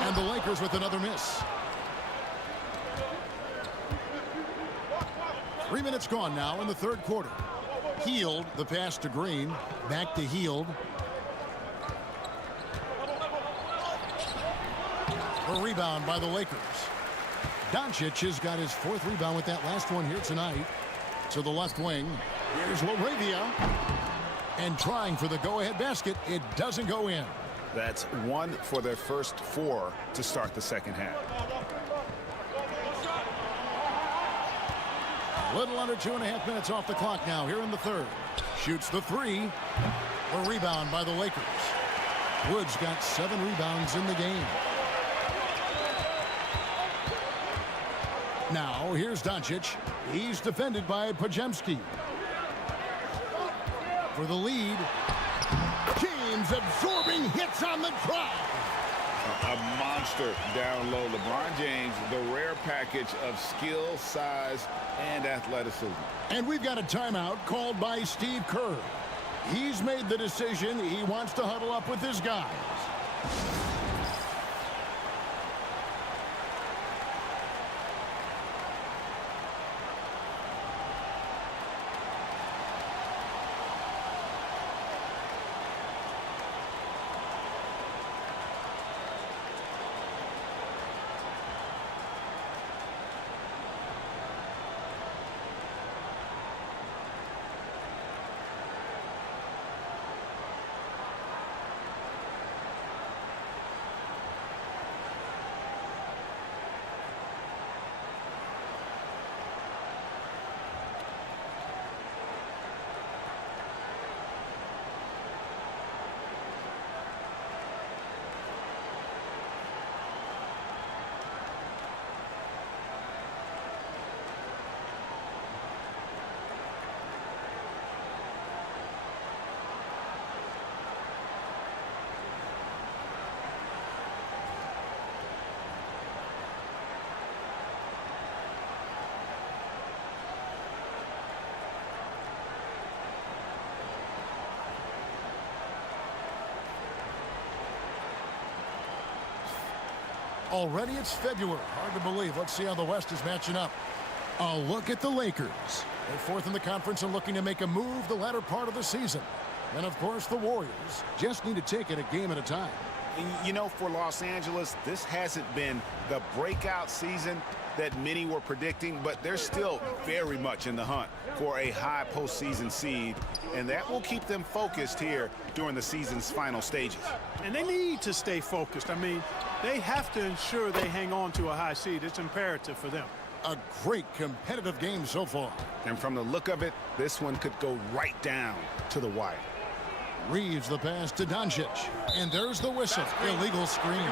And the Lakers with another miss. 3 minutes gone now in the third quarter. Hield, the pass to Green. Back to Hield. A rebound by the Lakers. Doncic has got his 4th rebound with that last one here tonight. To the left wing. Here's Laravia. And trying for the go-ahead basket. It doesn't go in. That's 1 for their first 4 to start the second half. A little under 2.5 minutes off the clock now here in the third. Shoots the 3. A rebound by the Lakers. Woods got 7 rebounds in the game. Now here's Doncic. He's defended by Podziemski. For the lead. James absorbing hits on the drive. A monster down low. LeBron James, the rare package of skill, size, and athleticism. And we've got a timeout called by Steve Kerr. He's made the decision he wants to huddle up with his guys. Already it's February. Hard to believe. Let's see how the West is matching up. A look at the Lakers. They're fourth in the conference and looking to make a move the latter part of the season. And, of course, the Warriors just need to take it a game at a time. You know, for Los Angeles, this hasn't been the breakout season that many were predicting, but they're still very much in the hunt for a high postseason seed, and that will keep them focused here during the season's final stages. And they need to stay focused. I mean, they have to ensure they hang on to a high seed. It's imperative for them. A great competitive game so far. And from the look of it, this one could go right down to the wire. Reeves the pass to Doncic. And there's the whistle. Illegal screen.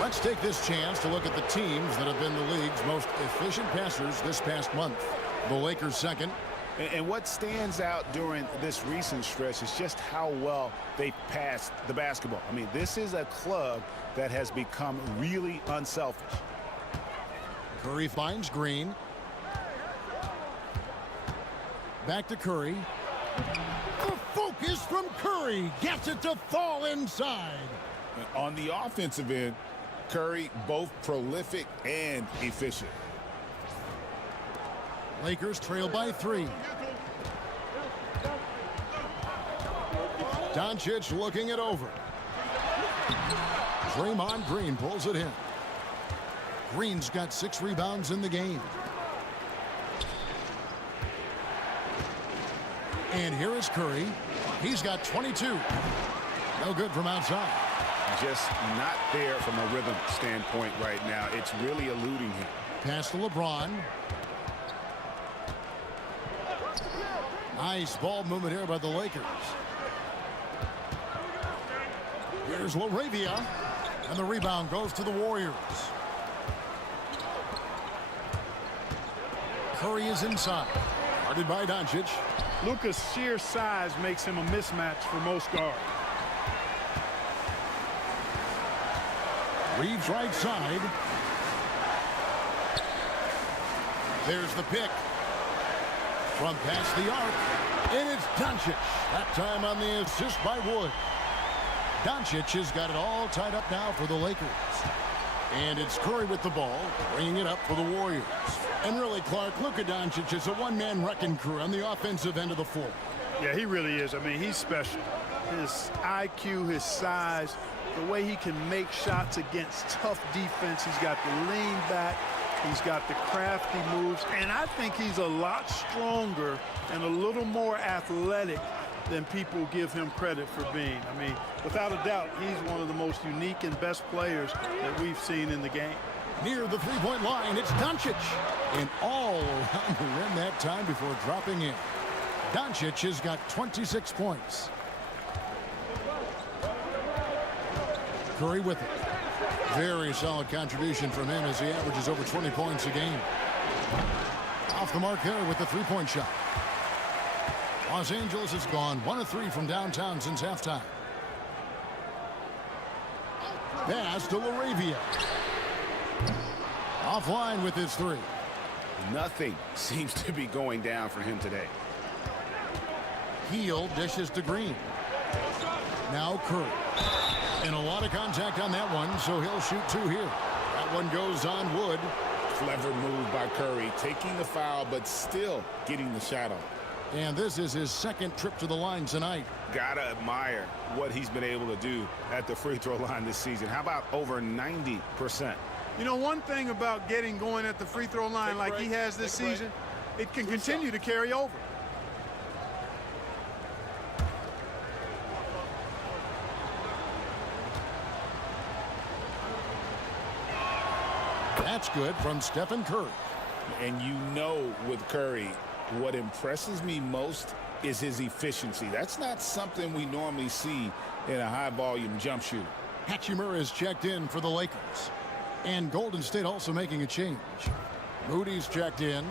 Let's take this chance to look at the teams that have been the league's most efficient passers this past month. The Lakers second. And what stands out during this recent stretch is just how well they passed the basketball. I mean, this is a club that has become really unselfish. Curry finds Green. Back to Curry. The focus from Curry gets it to fall inside. On the offensive end, Curry both prolific and efficient. Lakers trail by 3. Doncic looking it over. Draymond Green pulls it in. Green's got 6 rebounds in the game. And here is Curry. He's got 22. No good from outside. Just not there from a rhythm standpoint right now. It's really eluding him. Pass to LeBron. Nice ball movement here by the Lakers. Here's LaRavia. And the rebound goes to the Warriors. Curry is inside. Guarded by Doncic. Luka's sheer size makes him a mismatch for most guards. Reeves right side. There's the pick. From past the arc. And it's Doncic. That time on the assist by Wood. Doncic has got it all tied up now for the Lakers. And it's Curry with the ball, bringing it up for the Warriors. And really, Clark, Luka Doncic is a one-man wrecking crew on the offensive end of the floor. Yeah, he really is. I mean, he's special. His IQ, his size, the way he can make shots against tough defense. He's got the lean back. He's got the crafty moves. And I think he's a lot stronger and a little more athletic than people give him credit for being. I mean, without a doubt, he's one of the most unique and best players that we've seen in the game. Near the three-point line, it's Doncic. And all around the rim that time before dropping in. Doncic has got 26 points. Curry with it. Very solid contribution from him as he averages over 20 points a game. Off the mark there with the three-point shot. Los Angeles has gone 1 of 3 from downtown since halftime. Pass to LaRavia. Offline with his 3. Nothing seems to be going down for him today. Heel dishes to Green. Now Curry. And a lot of contact on that one, so he'll shoot 2 here. That one goes on Wood. Clever move by Curry, taking the foul, but still getting the shot off. And this is his second trip to the line tonight. Gotta admire what he's been able to do at the free throw line this season. How about over 90%? You know, one thing about getting going at the free throw line like he has this season, it can continue to carry over. That's good from Stephen Curry. And you know with Curry, what impresses me most is his efficiency. That's not something we normally see in a high-volume jump shooter. Hachimura is checked in for the Lakers. And Golden State also making a change. Moody's checked in.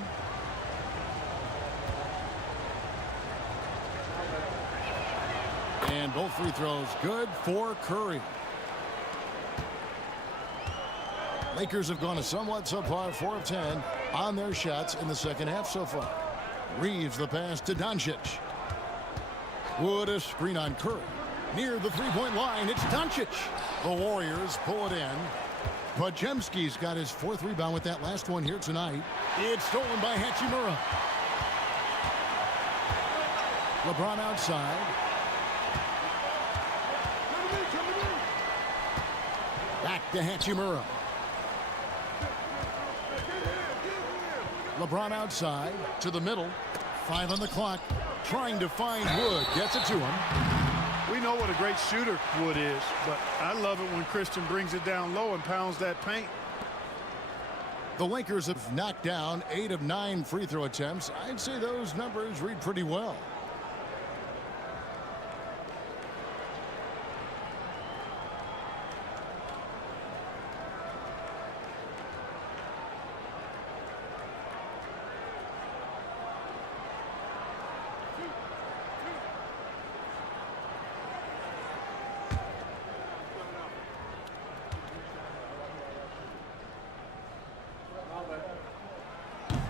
And both free throws good for Curry. Lakers have gone a somewhat subpar 4 of 10 on their shots in the second half so far. Reeves the pass to Doncic. Wood a screen on Curry. Near the three-point line, it's Doncic. The Warriors pull it in. Podziemski's got his 4th rebound with that last one here tonight. It's stolen by Hachimura. LeBron outside. Back to Hachimura. LeBron outside to the middle. 5 on the clock. Trying to find Wood. Gets it to him. We know what a great shooter Wood is, but I love it when Christian brings it down low and pounds that paint. The Lakers have knocked down 8 of 9 free throw attempts. I'd say those numbers read pretty well.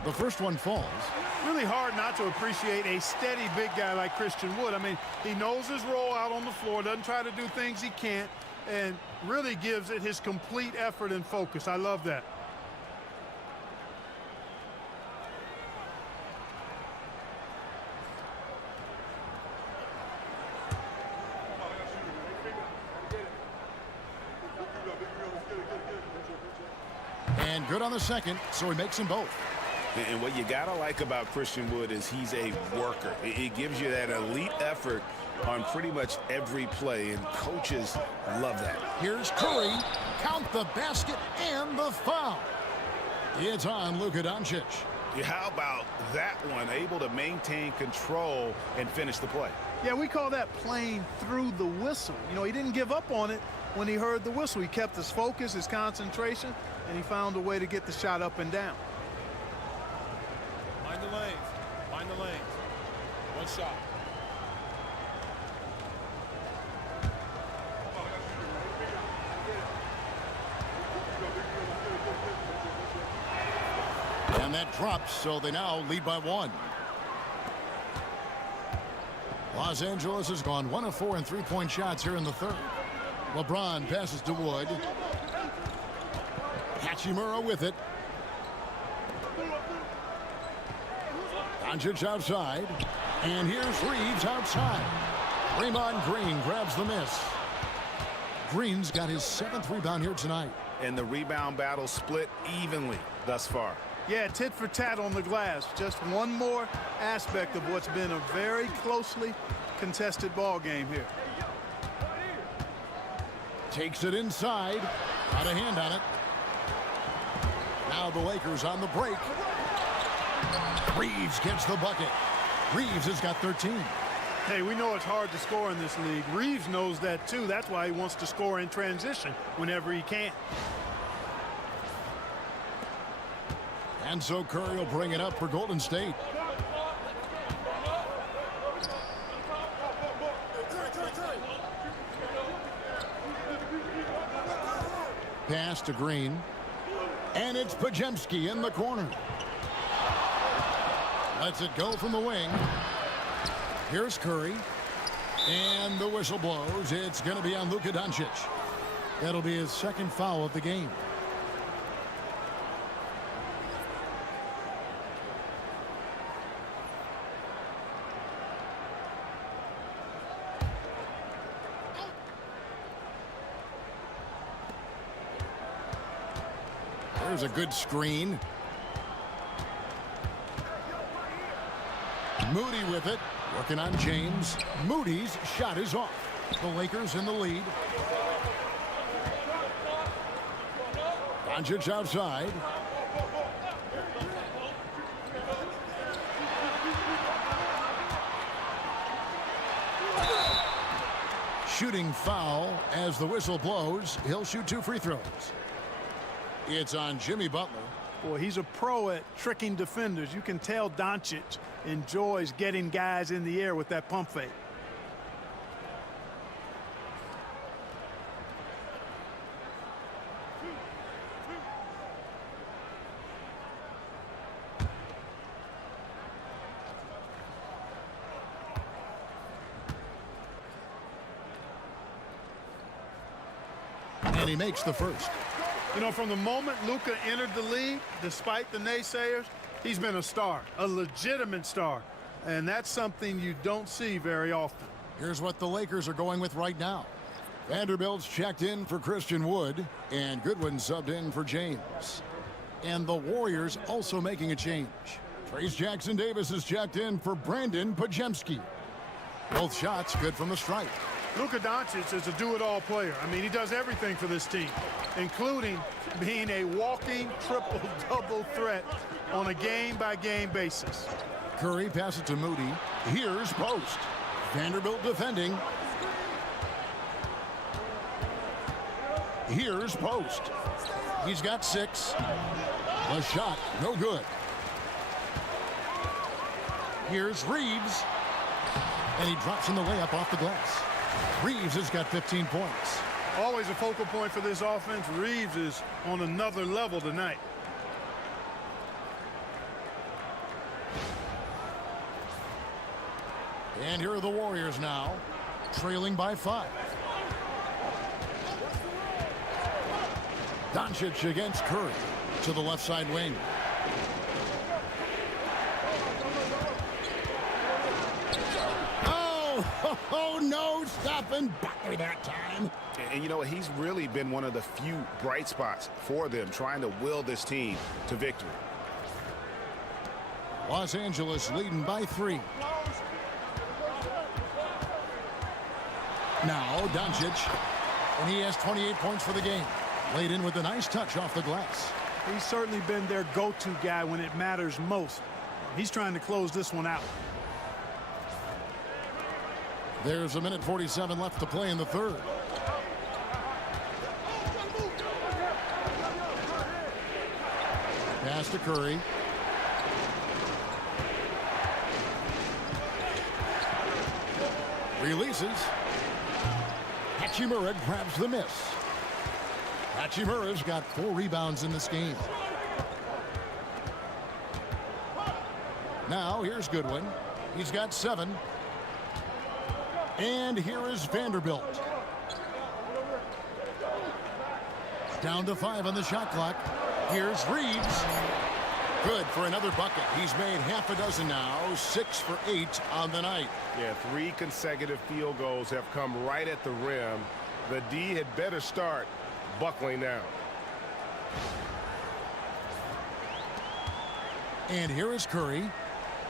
The first one falls. Really hard not to appreciate a steady big guy like Christian Wood. I mean, he knows his role out on the floor, doesn't try to do things he can't, and really gives it his complete effort and focus. I love that. And good on the second, so he makes them both. And what you gotta like about Christian Wood is he's a worker. It gives you that elite effort on pretty much every play, and coaches love that. Here's Curry. Count the basket and the foul. It's on Luka Doncic. Yeah, how about that one? Able to maintain control and finish the play. Yeah, we call that playing through the whistle. You know, he didn't give up on it when he heard the whistle. He kept his focus, his concentration, and he found a way to get the shot up and down. Mind the lanes. Mind the lanes. One shot. And that drops, so they now lead by 1. Los Angeles has gone 1 of 4 in three-point shots here in the third. LeBron passes to Wood. Hachimura with it. Doncic outside. And here's Reeves outside. Draymond Green grabs the miss. Green's got his 7th rebound here tonight. And the rebound battle split evenly thus far. Yeah, tit for tat on the glass. Just one more aspect of what's been a very closely contested ball game here. Takes it inside. Got a hand on it. Now the Lakers on the break. Reeves gets the bucket. Reeves has got 13. Hey, we know it's hard to score in this league. Reeves knows that too. That's why he wants to score in transition whenever he can. And so Curry will bring it up for Golden State. Pass to Green. And it's Podziemski in the corner. Lets it go from the wing. Here's Curry. And the whistle blows. It's going to be on Luka Doncic. That'll be his 2nd foul of the game. There's a good screen. Moody with it. Working on James. Moody's shot is off. The Lakers in the lead. Doncic outside. Shooting foul as the whistle blows. He'll shoot 2 free throws. It's on Jimmy Butler. Boy, he's a pro at tricking defenders. You can tell Doncic enjoys getting guys in the air with that pump fake. And he makes the first. You know, from the moment Luka entered the league, despite the naysayers, he's been a star, a legitimate star. And that's something you don't see very often. Here's what the Lakers are going with right now. Vanderbilt's checked in for Christian Wood, and Goodwin subbed in for James. And the Warriors also making a change. Trace Jackson-Davis is checked in for Brandon Pajemski. Both shots good from the stripe. Luka Doncic is a do-it-all player. I mean, he does everything for this team, including being a walking triple-double threat on a game-by-game basis. Curry passes it to Moody. Here's post. Vanderbilt defending. Here's post. He's got 6. The shot, no good. Here's Reeves. And he drops in the layup off the glass. Reeves has got 15 points. Always a focal point for this offense. Reeves is on another level tonight. And here are the Warriors now, trailing by 5. Doncic against Curry to the left side wing. Oh, no, stopping by that time. And you know, he's really been one of the few bright spots for them, trying to will this team to victory. Los Angeles leading by 3. Now Doncic, and he has 28 points for the game. Laid in with a nice touch off the glass. He's certainly been their go-to guy when it matters most. He's trying to close this one out. There's a minute 47 left to play in the third. Pass to Curry. Releases. Hachimura grabs the miss. Hachimura's got 4 rebounds in this game. Now here's Goodwin. He's got 7. And here is Vanderbilt. Down to 5 on the shot clock. Here's Reeves. Good for another bucket. He's made half a dozen now, 6 for 8 on the night. Yeah, 3 consecutive field goals have come right at the rim. The D had better start buckling down. And here is Curry.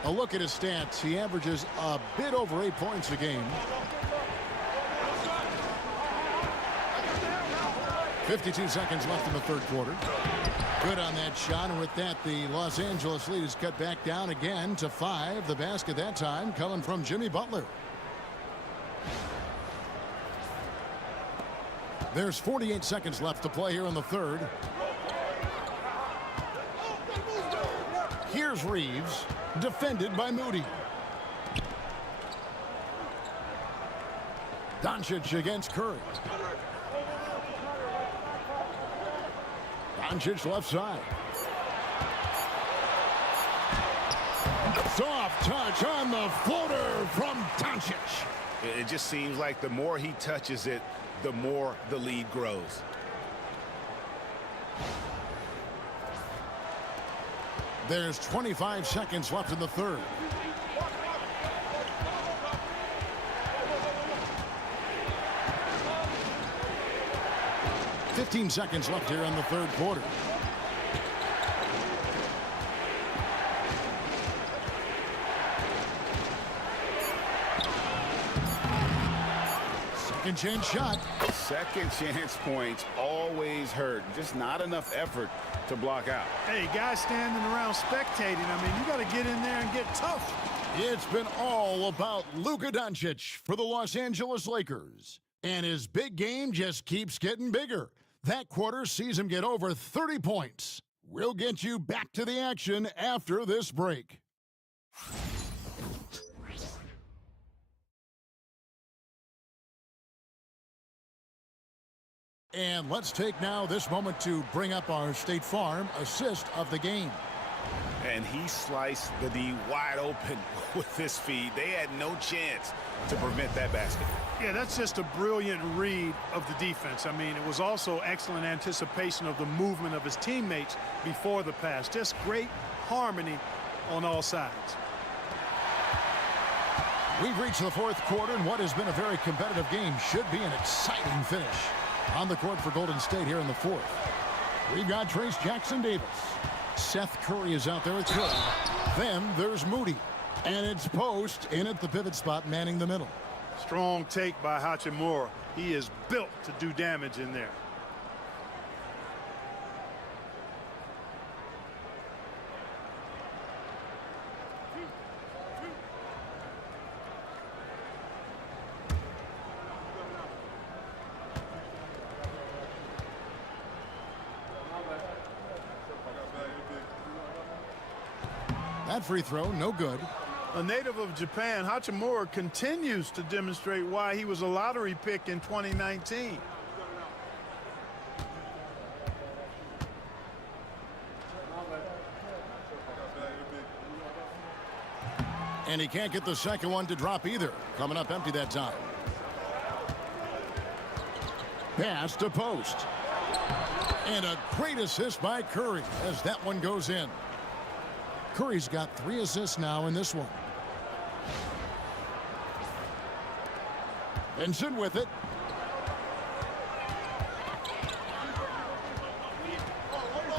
A look at his stats. He averages a bit over 8 points a game. 52 seconds left in the third quarter. Good on that shot, and with that, the Los Angeles lead is cut back down again to 5. The basket that time coming from Jimmy Butler. There's 48 seconds left to play here in the third. Here's Reeves, defended by Moody. Doncic against Curry. Doncic left side. Soft touch on the floater from Doncic. It just seems like the more he touches it, the more the lead grows. There's 25 seconds left in the third. $15 seconds left here in the third quarter. Second chance shot. Second chance points always hurt. Just not enough effort to block out. Hey, guys standing around spectating. I mean, you got to get in there and get tough. It's been all about Luka Doncic for the Los Angeles Lakers. And his big game just keeps getting bigger. That quarter sees him get over 30 points. We'll get you back to the action after this break. And let's take now this moment to bring up our State Farm assist of the game. And he sliced the D wide open with this feed. They had no chance to prevent that basket. Yeah, that's just a brilliant read of the defense. I mean, it was also excellent anticipation of the movement of his teammates before the pass. Just great harmony on all sides. We've reached the fourth quarter, and what has been a very competitive game should be an exciting finish. On the court for Golden State here in the fourth. We've got Trace Jackson-Davis. Seth Curry is out there with Curry. Then there's Moody. And it's Post in at the pivot spot, manning the middle. Strong take by Hachimura. He is built to do damage in there. That free throw, no good. A native of Japan, Hachimura continues to demonstrate why he was a lottery pick in 2019. And he can't get the second one to drop either. Coming up empty that time. Pass to Post. And a great assist by Curry as that one goes in. Curry's got 3 assists now in this one. Vincent with it.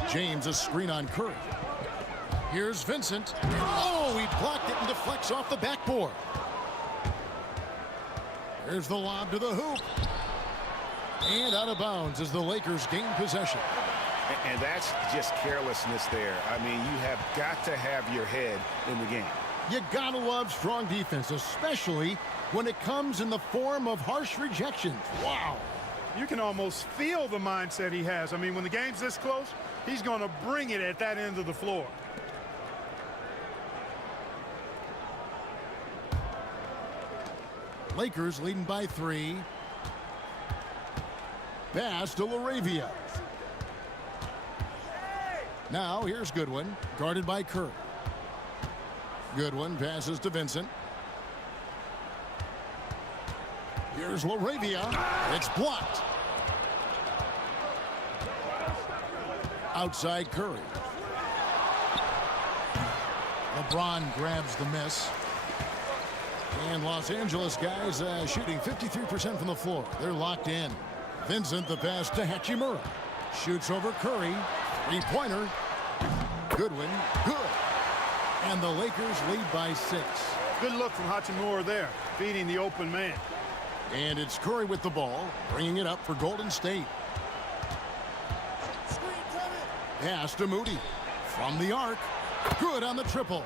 James a screen on Curry. Here's Vincent. Oh, he blocked it and deflects off the backboard. Here's the lob to the hoop. And out of bounds as the Lakers gain possession. And that's just carelessness there. I mean, you have got to have your head in the game. You gotta love strong defense, especially when it comes in the form of harsh rejections. Wow. You can almost feel the mindset he has. I mean, when the game's this close, he's going to bring it at that end of the floor. Lakers leading by 3. Pass to Laravia. Now here's Goodwin, guarded by Curry. Goodwin passes to Vincent. Here's Laravia. It's blocked. Outside Curry. LeBron grabs the miss. And Los Angeles guys shooting 53% from the floor. They're locked in. Vincent the pass to Hachimura. Shoots over Curry. Three-pointer. Goodwin. Good. And the Lakers lead by 6. Good look from Hachimura there, feeding the open man. And it's Curry with the ball, bringing it up for Golden State. Pass to Moody. From the arc. Good on the triple.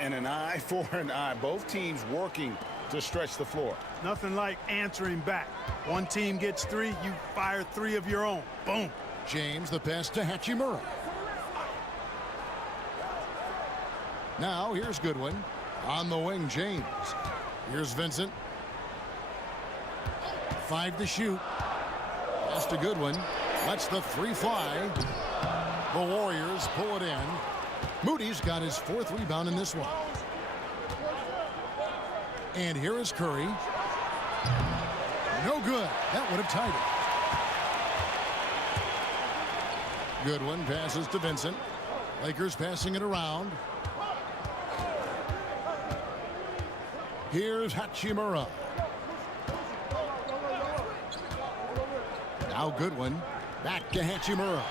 And an eye for an eye. Both teams working to stretch the floor. Nothing like answering back. One team gets 3, you fire 3 of your own. Boom. James the pass to Hachimura. Now here's Goodwin. On the wing, James. Here's Vincent. 5 to shoot. Pass to Goodwin. Lets the 3 fly. The Warriors pull it in. Moody's got his 4th rebound in this one. And here is Curry. No good. That would have tied it. Goodwin passes to Vincent. Lakers passing it around. Here's Hachimura. Now Goodwin. Back to Hachimura.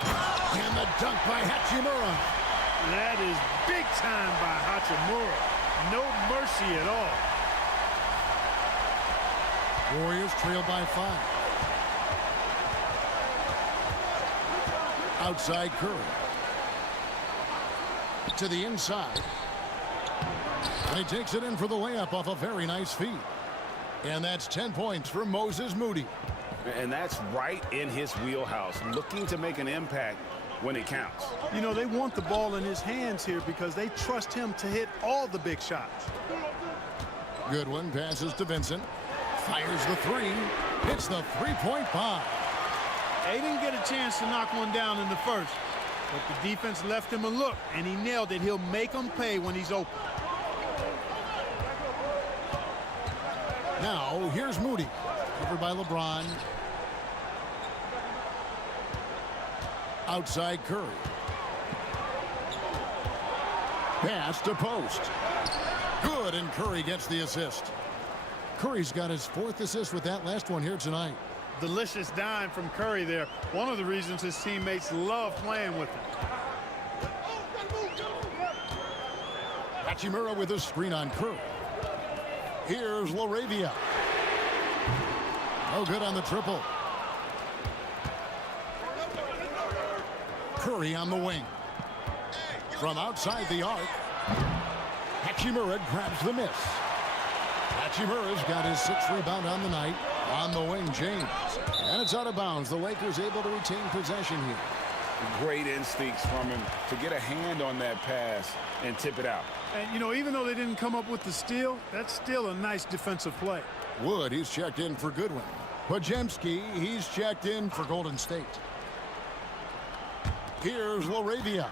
And the dunk by Hachimura. That is big time by Hachimura. No mercy at all. Warriors trail by 5. Outside Curry. To the inside. And he takes it in for the layup off a very nice feed. And that's 10 points for Moses Moody. And that's right in his wheelhouse, looking to make an impact when it counts. You know, they want the ball in his hands here because they trust him to hit all the big shots. Goodwin passes to Vincent. Fires the 3. Hits the 3-point bomb. They didn't get a chance to knock one down in the first. But the defense left him a look, and he nailed it. He'll make them pay when he's open. Now, here's Moody. Covered by LeBron. Outside Curry. Pass to post. Good, and Curry gets the assist. Curry's got his 4th assist with that last one here tonight. Delicious dime from Curry there. One of the reasons his teammates love playing with him. Hachimura with a screen on Curry. Here's Laravia. No good on the triple. Curry on the wing. From outside the arc, Hachimura grabs the miss. Hachimura's got his 6th rebound on the night. On the wing, James. And it's out of bounds. The Lakers able to retain possession here. Great instincts from him to get a hand on that pass and tip it out. And, you know, even though they didn't come up with the steal, that's still a nice defensive play. Wood, he's checked in for Goodwin. Podziemski, he's checked in for Golden State. Here's Laravia.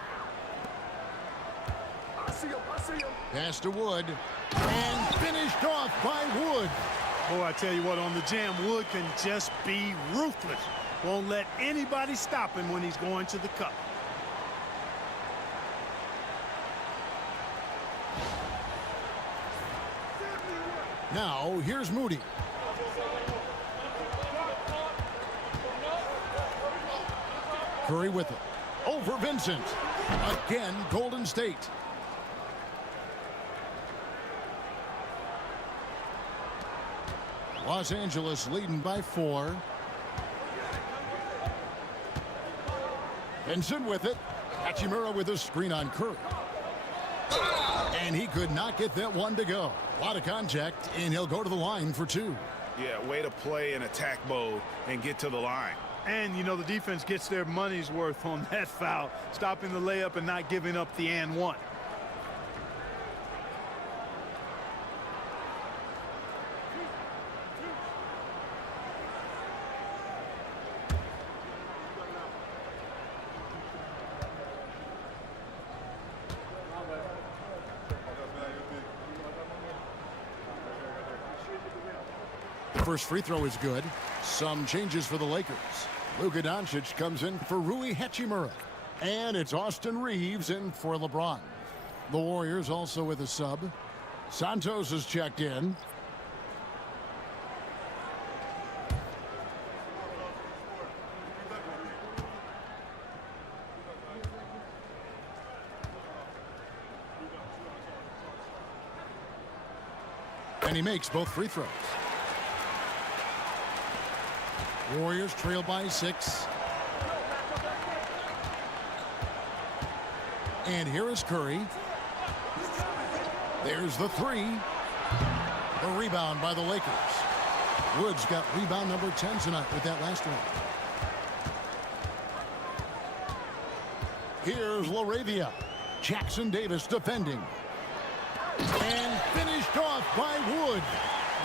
Pass to Wood. And finished off by Wood. Boy, I tell you what, on the jam, Wood can just be ruthless. Won't let anybody stop him when he's going to the cup. Now, here's Moody. Curry with it. Over Vincent. Again, Golden State. Los Angeles leading by 4. Vincent with it. Hachimura with a screen on Curry. And he could not get that one to go. A lot of contact, and he'll go to the line for 2. Yeah, way to play in attack mode and get to the line. And, you know, the defense gets their money's worth on that foul, stopping the layup and not giving up the and one. First free throw is good. Some changes for the Lakers. Luka Doncic comes in for Rui Hachimura. And it's Austin Reeves in for LeBron. The Warriors also with a sub. Santos is checked in. And he makes both free throws. Warriors trail by 6. And here is Curry. There's the 3. The rebound by the Lakers. Woods got rebound number 10 tonight with that last one. Here's Laravia. Jackson Davis defending. And finished off by Wood.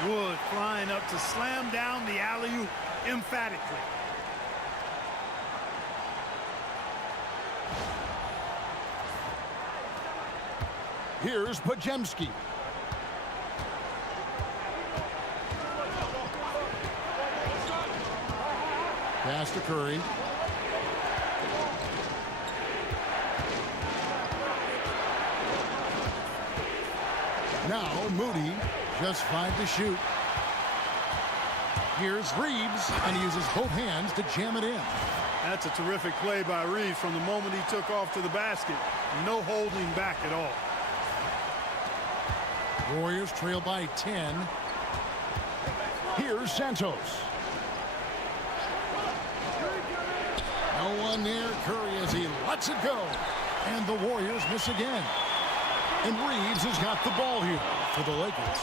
Wood flying up to slam down the alley-oop emphatically. Here's Podziemski. Pass to Curry. Now Moody, just 5 to shoot. Here's Reeves, and he uses both hands to jam it in. That's a terrific play by Reeves from the moment he took off to the basket. No holding back at all. Warriors trail by 10. Here's Santos. No one near Curry as he lets it go. And the Warriors miss again. And Reeves has got the ball here for the Lakers.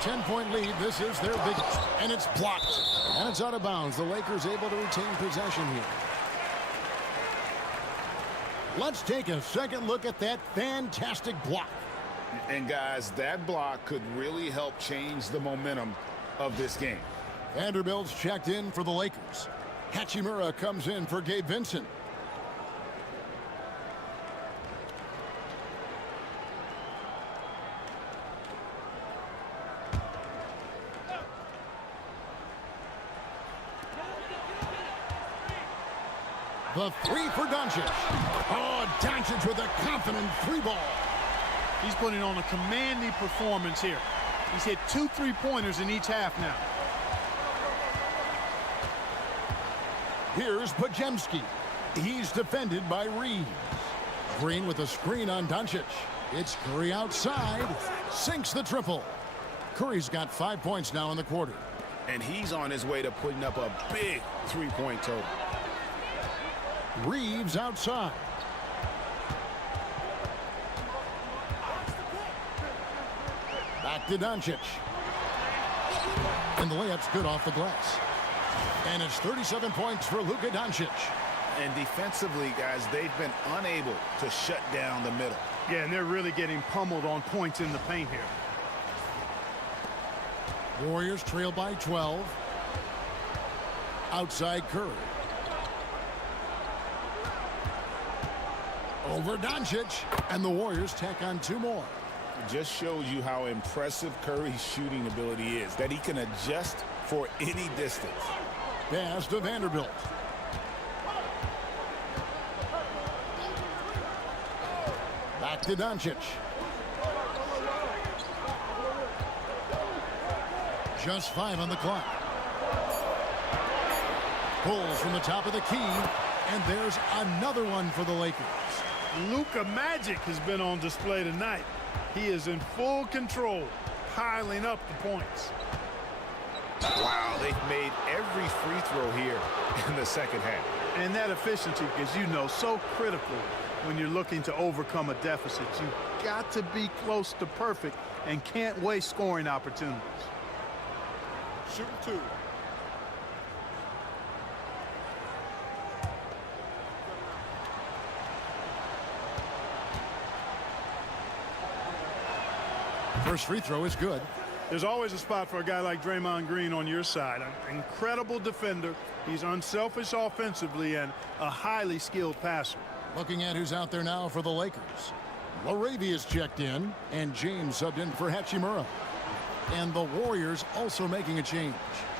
10-point lead. This is their biggest. And it's blocked. And it's out of bounds. The Lakers able to retain possession here. Let's take a second look at that fantastic block. And guys, that block could really help change the momentum of this game. Vanderbilt's checked in for the Lakers. Hachimura comes in for Gabe Vincent. The three for Doncic. Oh, Doncic with a confident three ball. He's putting on a commanding performance here. He's hit 2 3-pointers in each half now. Here's Podziemski. He's defended by Reeves. Green with a screen on Doncic. It's Curry outside. Sinks the triple. Curry's got 5 points now in the quarter. And he's on his way to putting up a big three-point total. Reeves outside. Back to Doncic. And the layup's good off the glass. And it's 37 points for Luka Doncic. And defensively, guys, they've been unable to shut down the middle. Yeah, and they're really getting pummeled on points in the paint here. Warriors trail by 12. Outside Curry. Over Doncic. And the Warriors tack on 2 more. It just shows you how impressive Curry's shooting ability is, that he can adjust for any distance. Pass to Vanderbilt. Back to Doncic. Just 5 on the clock. Pulls from the top of the key, and there's another one for the Lakers. Luka Magic has been on display tonight. He is in full control, piling up the points. Wow, they've made every free throw here in the second half. And that efficiency is, you know, so critical when you're looking to overcome a deficit. You've got to be close to perfect and can't waste scoring opportunities. Shooting 2. First free throw is good. There's always a spot for a guy like Draymond Green on your side. An incredible defender. He's unselfish offensively and a highly skilled passer. Looking at who's out there now for the Lakers. Laravia's checked in, and James subbed in for Hachimura. And the Warriors also making a change.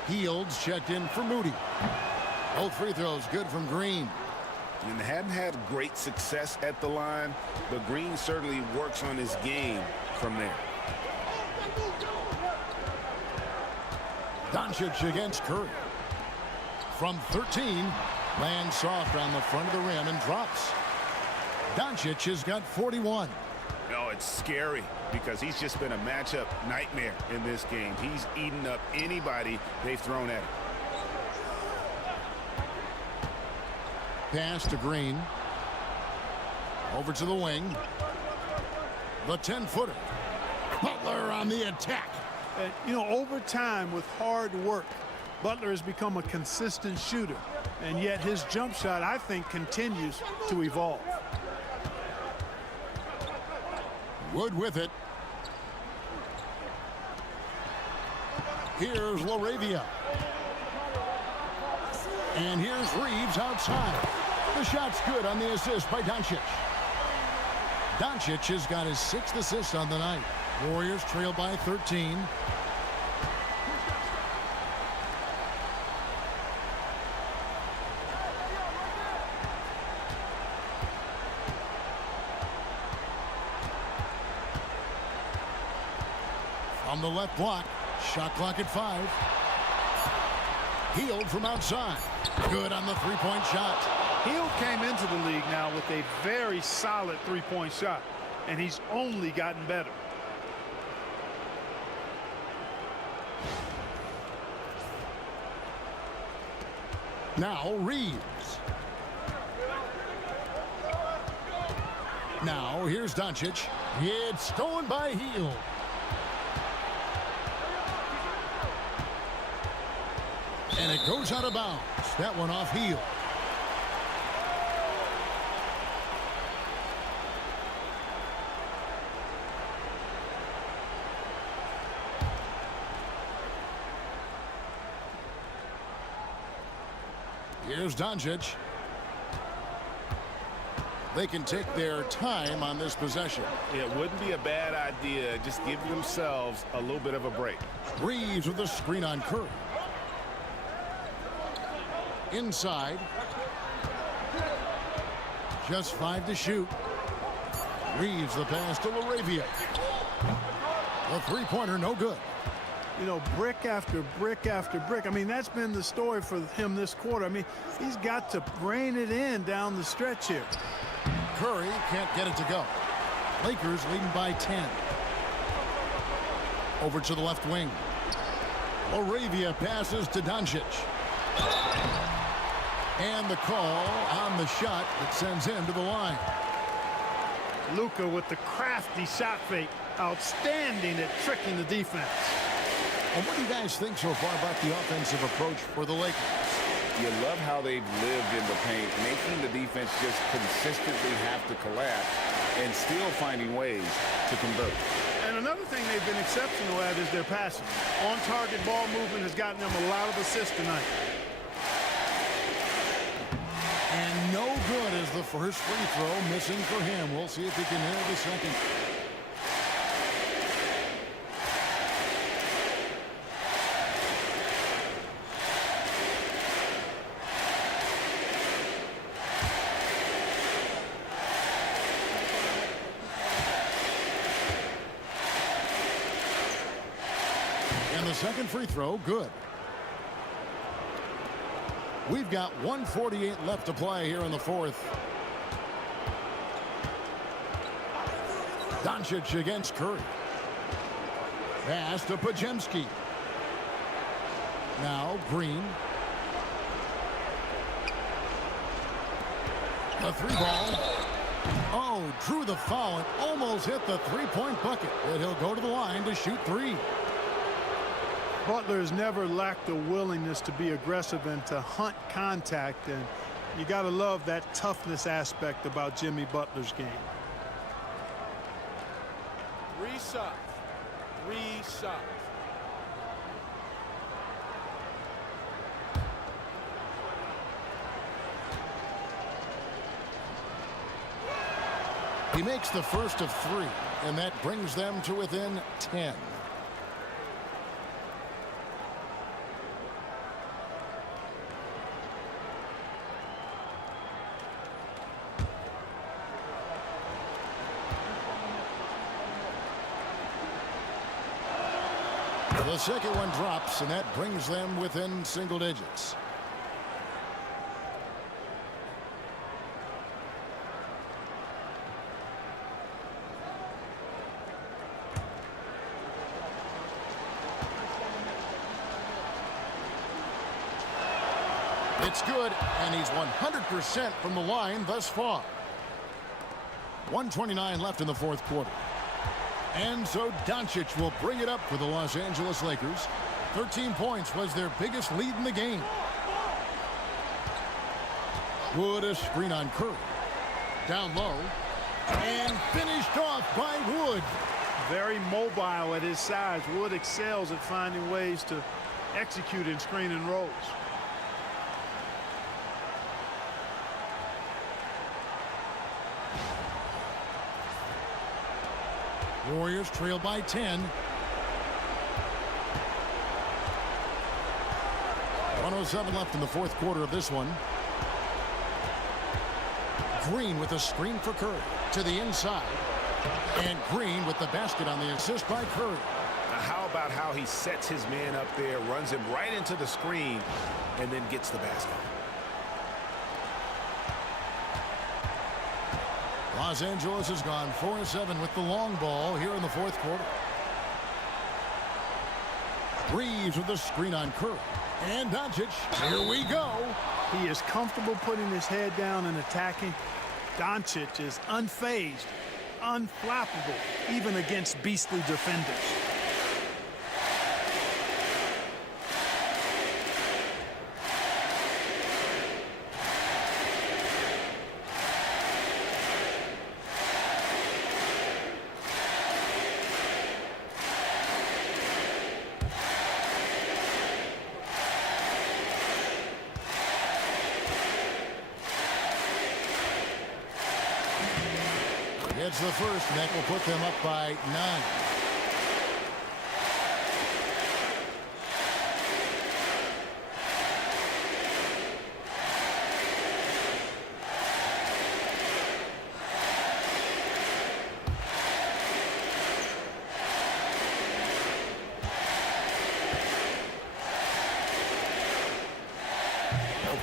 Fields checked in for Moody. Both free throws good from Green. And hadn't had great success at the line, but Green certainly works on his game from there. Doncic against Curry. From 13, lands soft on the front of the rim and drops. Doncic has got 41. No, it's scary because he's just been a matchup nightmare in this game. He's eaten up anybody they've thrown at him. Pass to Green. Over to the wing. The 10-footer. Butler on the attack. And, you know, over time with hard work, Butler has become a consistent shooter. And yet his jump shot, I think, continues to evolve. Wood with it. Here's Laravia. And here's Reeves outside. The shot's good on the assist by Doncic. Doncic has got his 6th assist on the night. Warriors trail by 13. From the left block, shot clock at 5. Hield from outside. Good on the three-point shot. Hield came into the league now with a very solid three-point shot, and he's only gotten better. Now Reeves. Now here's Doncic. It's stolen by Hield. And it goes out of bounds. That one off Hield. Here's Doncic. They can take their time on this possession. It wouldn't be a bad idea. Just give themselves a little bit of a break. Reeves with the screen on Curry. Inside. Just 5 to shoot. Reeves the pass to LaRavia. The three-pointer no good. You know, brick after brick after brick. I mean, that's been the story for him this quarter. I mean, he's got to rein it in down the stretch here. Curry can't get it to go. Lakers leading by 10. Over to the left wing. LaRavia passes to Doncic. And the call on the shot that sends him to the line. Luka with the crafty shot fake. Outstanding at tricking the defense. And what do you guys think so far about the offensive approach for the Lakers? You love how they've lived in the paint, making the defense just consistently have to collapse and still finding ways to convert. And another thing they've been exceptional at is their passing. On-target ball movement has gotten them a lot of assists tonight. And no good as the first free throw missing for him. We'll see if he can nail the second. And the second free throw, good. We've got 1:48 left to play here in the fourth. Doncic against Curry. Pass to Podziemski. Now Green. The three ball. Oh, drew the foul and almost hit the three-point bucket. But he'll go to the line to shoot three. Butler has never lacked the willingness to be aggressive and to hunt contact, and you got to love that toughness aspect about Jimmy Butler's game. Reset. Reset. He makes the first of 3, and that brings them to within 10. The second one drops, and that brings them within single digits. It's good, and he's 100% from the line thus far. 1:29 left in the fourth quarter. And so Doncic will bring it up for the Los Angeles Lakers. 13 points was their biggest lead in the game. Wood a screen on Curry. Down low. And finished off by Wood. Very mobile at his size. Wood excels at finding ways to execute in screen and rolls. Warriors trail by 10. 1:07 left in the fourth quarter of this one. Green with a screen for Curry to the inside. And Green with the basket on the assist by Curry. Now how about how he sets his man up there, runs him right into the screen, and then gets the basket. Los Angeles has gone 4-7 with the long ball here in the fourth quarter. Reeves with the screen on Curry. And Doncic. Here we go. He is comfortable putting his head down and attacking. Doncic is unfazed, unflappable, even against beastly defenders. It's the first, and that will put them up by 9.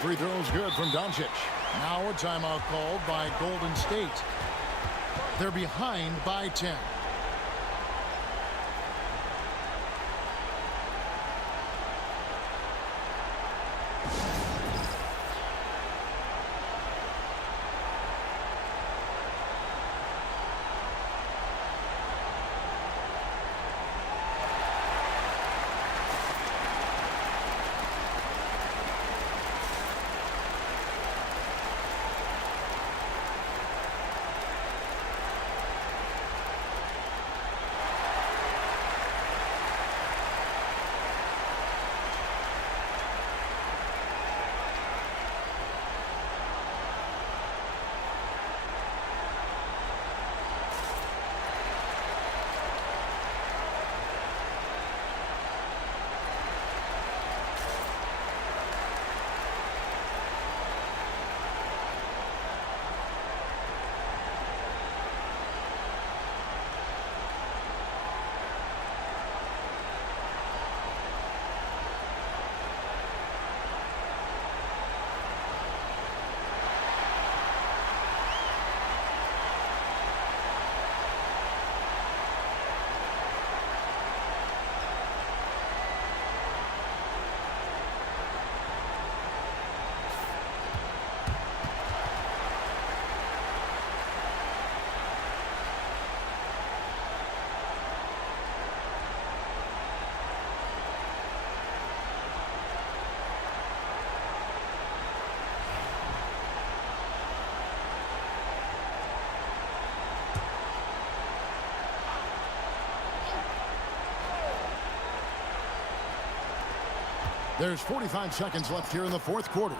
free throw is good from Doncic. Now a timeout called by Golden State. They're behind by 10. There's 45 seconds left here in the fourth quarter.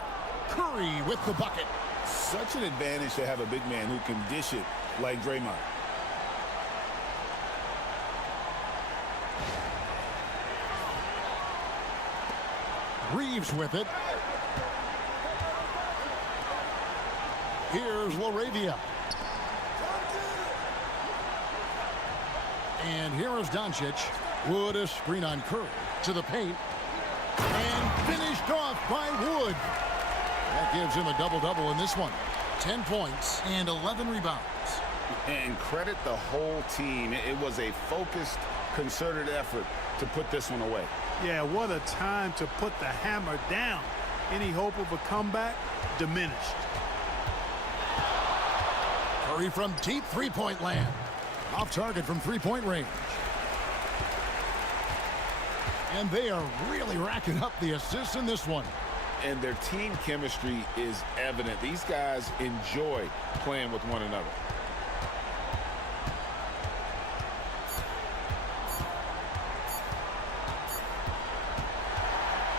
Curry with the bucket. Such an advantage to have a big man who can dish it like Draymond. Reeves with it. Here's LaRavia. And here is Doncic. Wood a screen on Curry to the paint. And finished off by Wood. That gives him a double-double in this one. 10 points and 11 rebounds. And credit the whole team. It was a focused, concerted effort to put this one away. Yeah, what a time to put the hammer down. Any hope of a comeback diminished. Curry from deep three-point land. Off target from three-point range. And they are really racking up the assists in this one. And their team chemistry is evident. These guys enjoy playing with one another.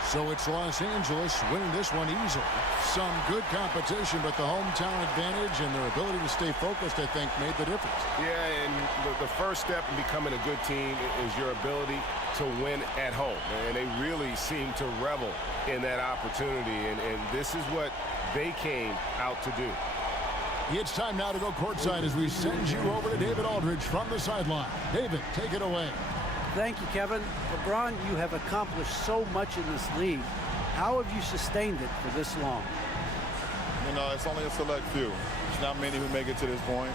So it's Los Angeles winning this one easily. Some good competition, but the hometown advantage and their ability to stay focused, I think, made the difference. Yeah, and the first step in becoming a good team is your ability to win at home. And they really seem to revel in that opportunity, and this is what they came out to do. It's time now to go courtside as we send you over to David Aldridge from the sideline. David, take it away. Thank you, Kevin. LeBron, you have accomplished so much in this league. How have you sustained it for this long? You know, it's only a select few. It's not many who make it to this point,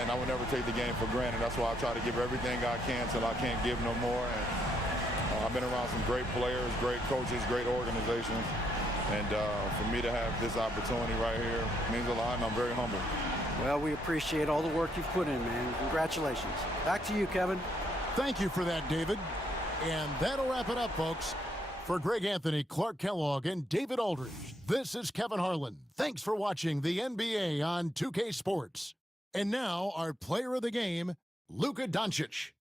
and I would never take the game for granted. That's why I try to give everything I can till I can't give no more. And I've been around some great players, great coaches, great organizations, and for me to have this opportunity right here means a lot, and I'm very humble. Well, we appreciate all the work you've put in, man. Congratulations. Back to you, Kevin. Thank you for that, David. And that'll wrap it up, folks. For Greg Anthony, Clark Kellogg, and David Aldridge, this is Kevin Harlan. Thanks for watching the NBA on 2K Sports. And now, our player of the game, Luka Doncic.